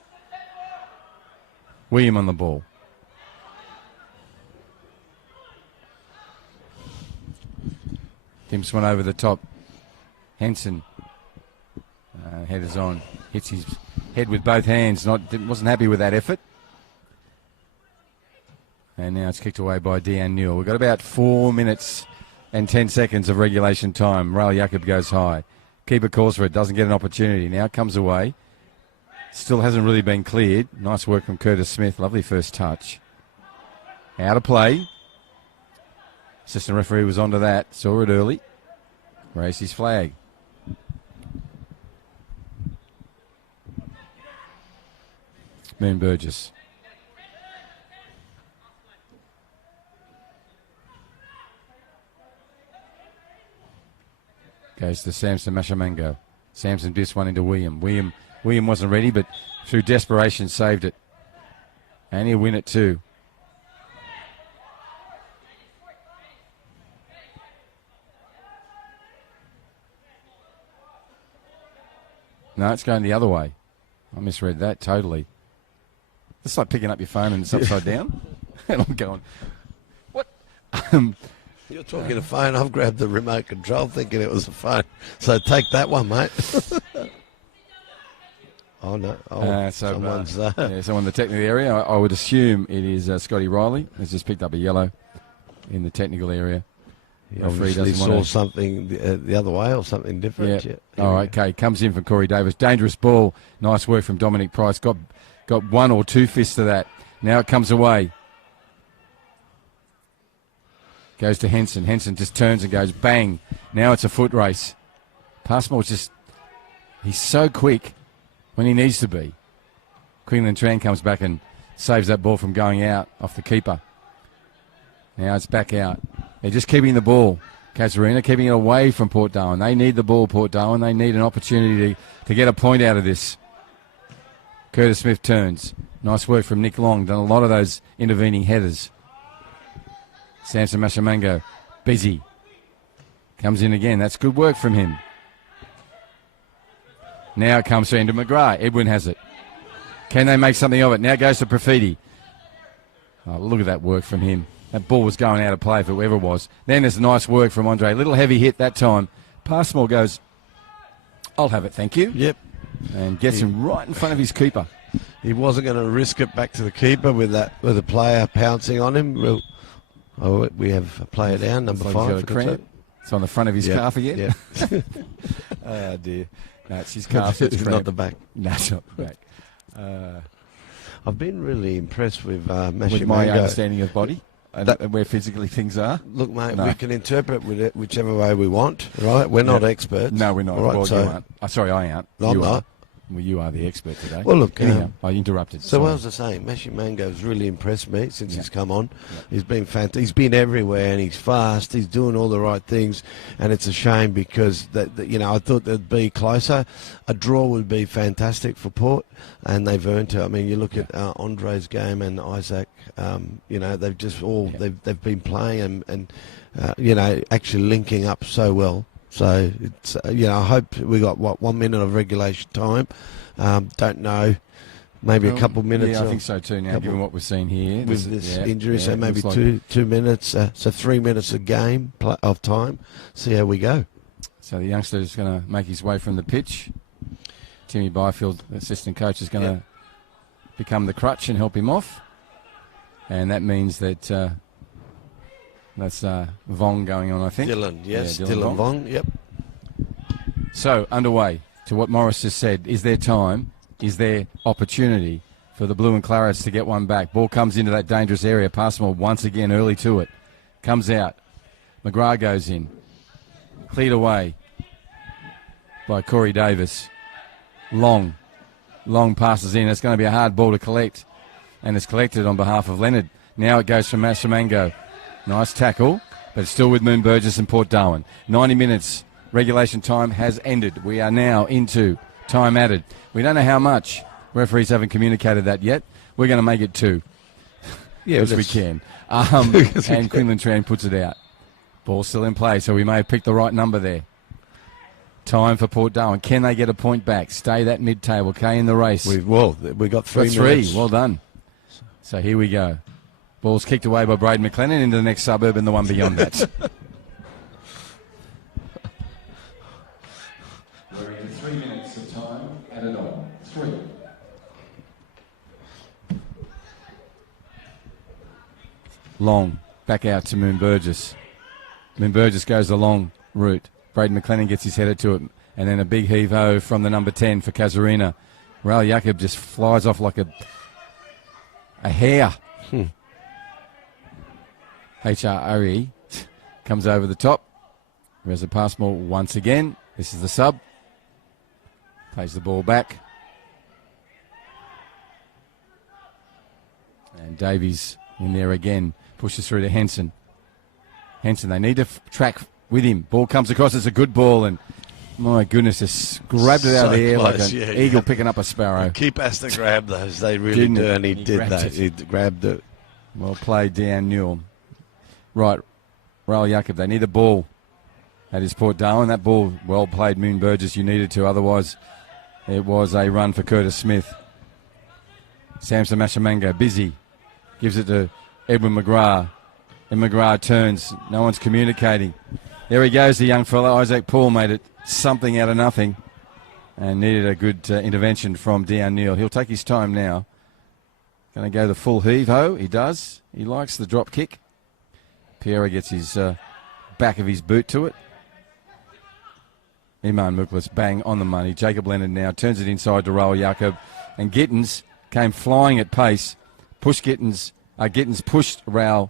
William on the ball. Timps went over the top. Henson. Headers on. Hits his head with both hands. Wasn't happy with that effort. And now it's kicked away by Deanne Newell. We've got about 4 minutes and 10 seconds of regulation time. Raul Jacob goes high. Keeper calls for it. Doesn't get an opportunity. Now it comes away. Still hasn't really been cleared. Nice work from Curtis Smith. Lovely first touch. Out of play. Assistant referee was onto that. Saw it early. Raised his flag. Moon Burgess. Goes to Samson Mashamango. Samson discs one into William. William wasn't ready, but through desperation saved it. And he'll win it too. No, it's going the other way. I misread that totally. It's like picking up your phone and it's upside down. And I'm going, what? You're talking a phone. I've grabbed the remote control thinking it was a phone. So take that one, mate. Oh, no. Someone's someone in the technical area. I would assume it is Scotty Riley. Has just picked up a yellow in the technical area. He obviously saw something the other way or something different. Yeah. Oh, okay. Comes in from Corey Davis. Dangerous ball. Nice work from Dominic Price. Got one or two fists to that. Now it comes away. Goes to Henson. Henson just turns and goes bang. Now it's a foot race. Passmore's he's so quick when he needs to be. Queensland Tran comes back and saves that ball from going out off the keeper. Now it's back out. They're just keeping the ball. Casuarina keeping it away from Port Darwin. They need the ball, Port Darwin. They need an opportunity to get a point out of this. Curtis Smith turns. Nice work from Nick Long. Done a lot of those intervening headers. Samson Mashamango, busy. Comes in again. That's good work from him. Now it comes through into McGrath. Edwin has it. Can they make something of it? Now it goes to Profiti. Oh, look at that work from him. That ball was going out of play for whoever it was. Then there's nice work from Andre. Little heavy hit that time. Passmore goes, I'll have it, thank you. Yep. And gets him right in front of his keeper. He wasn't going to risk it back to the keeper with a player pouncing on him. We have a player down, number 5. It's on the front of his calf again. Yeah. Oh, dear. No, it's his calf. It's not the back. No, it's not the back. I've been really impressed with Mashamango. With my understanding of body and where physically things are. Look, mate, we can interpret with it whichever way we want, right? We're not experts. No, we're not. Right, well, you aren't. Sorry, I aren't. I'm not. Well, you are the expert today. Well, look, I interrupted. So what was I saying? Mashamango's really impressed me since he's come on. Yeah. He's been fantastic. He's been everywhere, and he's fast. He's doing all the right things, and it's a shame because I thought they'd be closer. A draw would be fantastic for Port, and they've earned it. I mean, you look at Andre's game and Isaac. They've just they've been playing and actually linking up so well. So it's I hope we got 1 minute of regulation time. Don't know maybe a couple minutes. Yeah, I think so too now, given what we've seen here. With this injury, so maybe two minutes, so 3 minutes a game of time. See how we go. So the youngster is going to make his way from the pitch. Timmy Byfield, the assistant coach, is going to become the crutch and help him off. And that means that that's Vong going on, I think. Dylan, yes, Dylan Vong, yep. So, underway to what Morris just said. Is there time? Is there opportunity for the Blue and Clarets to get one back? Ball comes into that dangerous area. Passmore once again early to it. Comes out. McGrath goes in. Cleared away by Corey Davis. Long passes in. It's going to be a hard ball to collect. And it's collected on behalf of Leonard. Now it goes from Massamango. Nice tackle, but it's still with Moon Burgess and Port Darwin. 90 minutes. Regulation time has ended. We are now into time added. We don't know how much. Referees haven't communicated that yet. We're going to make it 2. Yeah, as we can. And Quinlan Tran puts it out. Ball still in play, so we may have picked the right number there. Time for Port Darwin. Can they get a point back? Stay that mid-table. K in the race. We got 3 minutes. Well done. So here we go. Ball's kicked away by Braden McLennan into the next suburb and the one beyond that. We're in 3 minutes of time added on. 3. Long. Back out to Moon Burgess. Moon Burgess goes the long route. Braden McLennan gets his header to it. And then a big heave-ho from the number 10 for Casuarina. Raul Jacob just flies off like a hare. HRE comes over the top. Reza Passmore once again. This is the sub. Plays the ball back. And Davies in there again. Pushes through to Henson. Henson, they need to track with him. Ball comes across. It's a good ball. And my goodness, just grabbed it out of the air like an eagle picking up a sparrow. The keeper has to grab those. They really do. And he did that. He grabbed it. Well played, Dan Newell. Right, Raul Jacob, they need the ball. That is Port Darwin. That ball, well played, Moon Burgess. You needed to. Otherwise, it was a run for Curtis Smith. Samson Mashamango, busy. Gives it to Edwin McGrath. And McGrath turns. No one's communicating. There he goes, the young fella. Isaac Paul made it something out of nothing. And needed a good intervention from Dean Neal. He'll take his time now. Going to go the full heave-ho. He does. He likes the drop kick. Piera gets his back of his boot to it. Iman Muklas, bang on the money. Jacob Leonard now turns it inside to Raul Jacob. And Gittins came flying at pace. Gittins pushed Raul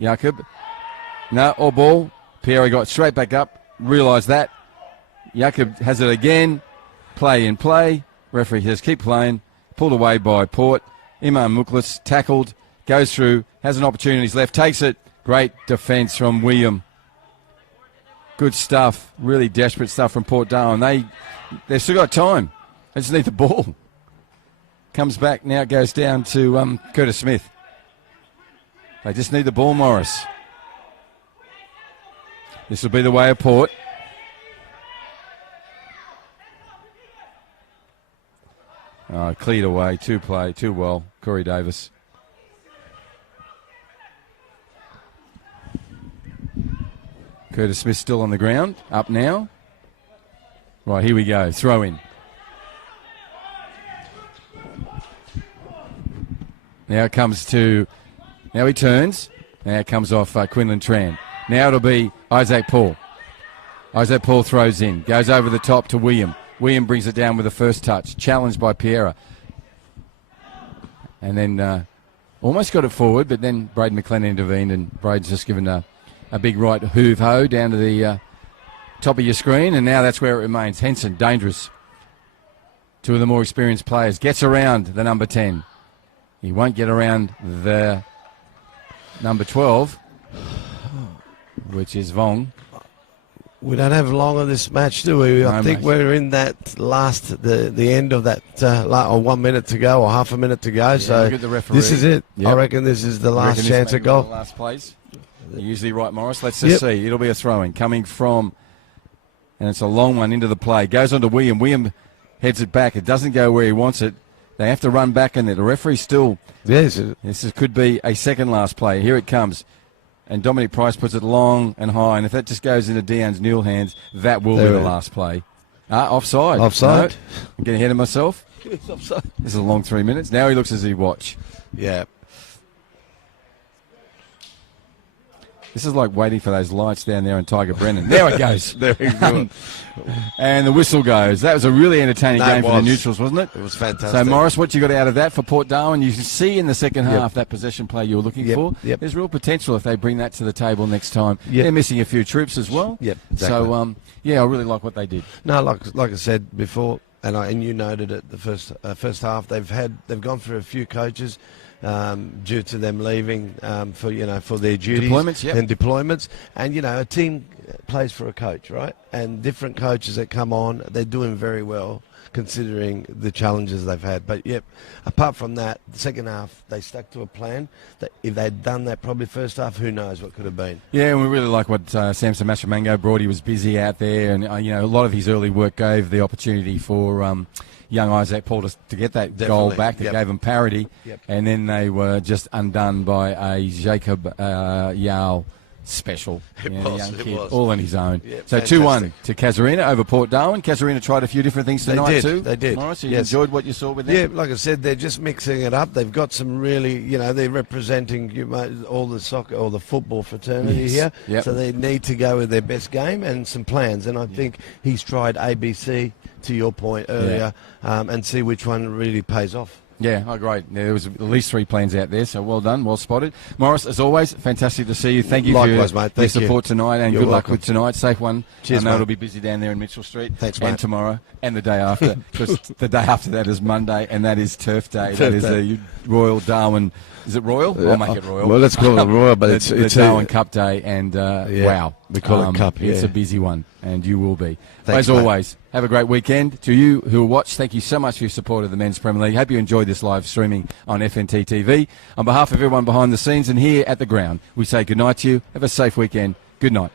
Jacob. No, all ball. Piera got straight back up. Realised that. Jacob has it again. Play in play. Referee says keep playing. Pulled away by Port. Iman Muklas tackled. Goes through. Has an opportunity. He's left. Takes it. Great defence from William. Good stuff. Really desperate stuff from Port Darwin. They've still got time. They just need the ball. Comes back. Now it goes down to Curtis Smith. They just need the ball, Morris. This will be the way of Port. Cleared away. Too well. Corey Davis. Curtis Smith still on the ground. Up now. Right, here we go. Throw in. Now it comes to... Now he turns. Now it comes off Quinlan Tran. Now it'll be Isaac Paul. Isaac Paul throws in. Goes over the top to William. William brings it down with the first touch. Challenged by Piera. And then almost got it forward, but then Braden McLennan intervened and Braden's just given a big right hoof-ho down to the top of your screen, and now that's where it remains. Henson, dangerous. Two of the more experienced players. Gets around the number 10. He won't get around the number 12, which is Vong. We don't have long of this match, do we? I think we're in that last, the end of that, or 1 minute to go or half a minute to go. So this is it. Yep. I reckon this is the last chance of goal. Last place. You're usually right, Morris. Let's just see. It'll be a throw-in coming from, and it's a long one into the play. Goes on to William. William heads it back. It doesn't go where he wants it. They have to run back, and the referee still. Yes. This could be a second last play. Here it comes. And Dominic Price puts it long and high, and if that just goes into Deon's Newell hands, that will be the last play. Offside. Offside. No, I'm getting ahead of myself. Offside. This is a long 3 minutes. Now he looks as he watch. Yeah. This is like waiting for those lights down there on Tiger Brennan. There it goes. There we go. And the whistle goes. That was a really entertaining game for the neutrals, wasn't it? It was fantastic. So, Morris, what you got out of that for Port Darwin? You can see in the second half that possession play you were looking for. Yep. There's real potential if they bring that to the table next time. Yep. They're missing a few troops as well. Yep, exactly. So, I really like what they did. No, like I said before, and you noted it, the first half they've gone through a few coaches. Due to them leaving for their duties and deployments, and a team plays for a coach, right? And different coaches that come on, they're doing very well considering the challenges they've had. But apart from that, the second half they stuck to a plan. That if they'd done that probably first half, who knows what could have been. Yeah, and we really like what Samson Mashamango brought. He was busy out there, and a lot of his early work gave the opportunity for. Young Isaac Paul to get that goal back that gave them parity, and then they were just undone by a Jacob Yao special. Young kid, all on his own. So 2-1 to Casuarina over Port Darwin. Casuarina tried a few different things tonight too. They did. Morris, you enjoyed what you saw with them? Yeah, like I said, they're just mixing it up. They've got some really, they're representing all the soccer or the football fraternity here. So they need to go with their best game and some plans. And I think he's tried ABC, to your point earlier, and see which one really pays off. Yeah, great. There was at least 3 plans out there, so well done, well spotted. Morris, as always, fantastic to see you. Thank you Likewise, for mate. Your support tonight, and good luck with tonight. Safe one. Cheers, I know mate. it'll be busy down there in Mitchell Street. Thanks, mate. And tomorrow, and the day after, because the day after that is Monday, and that is Turf Day. That is the Royal Darwin. Is it Royal? I'll make it Royal. Well, let's call it Royal, but it's Darwin Cup Day, and wow. We call it Cup, It's a busy one, and you will be. Thanks, as always, have a great weekend. To you who watch, thank you so much for your support of the Men's Premier League. Hope you enjoyed this live streaming on FNT TV. On behalf of everyone behind the scenes and here at the ground, we say good night to you. Have a safe weekend. Good night.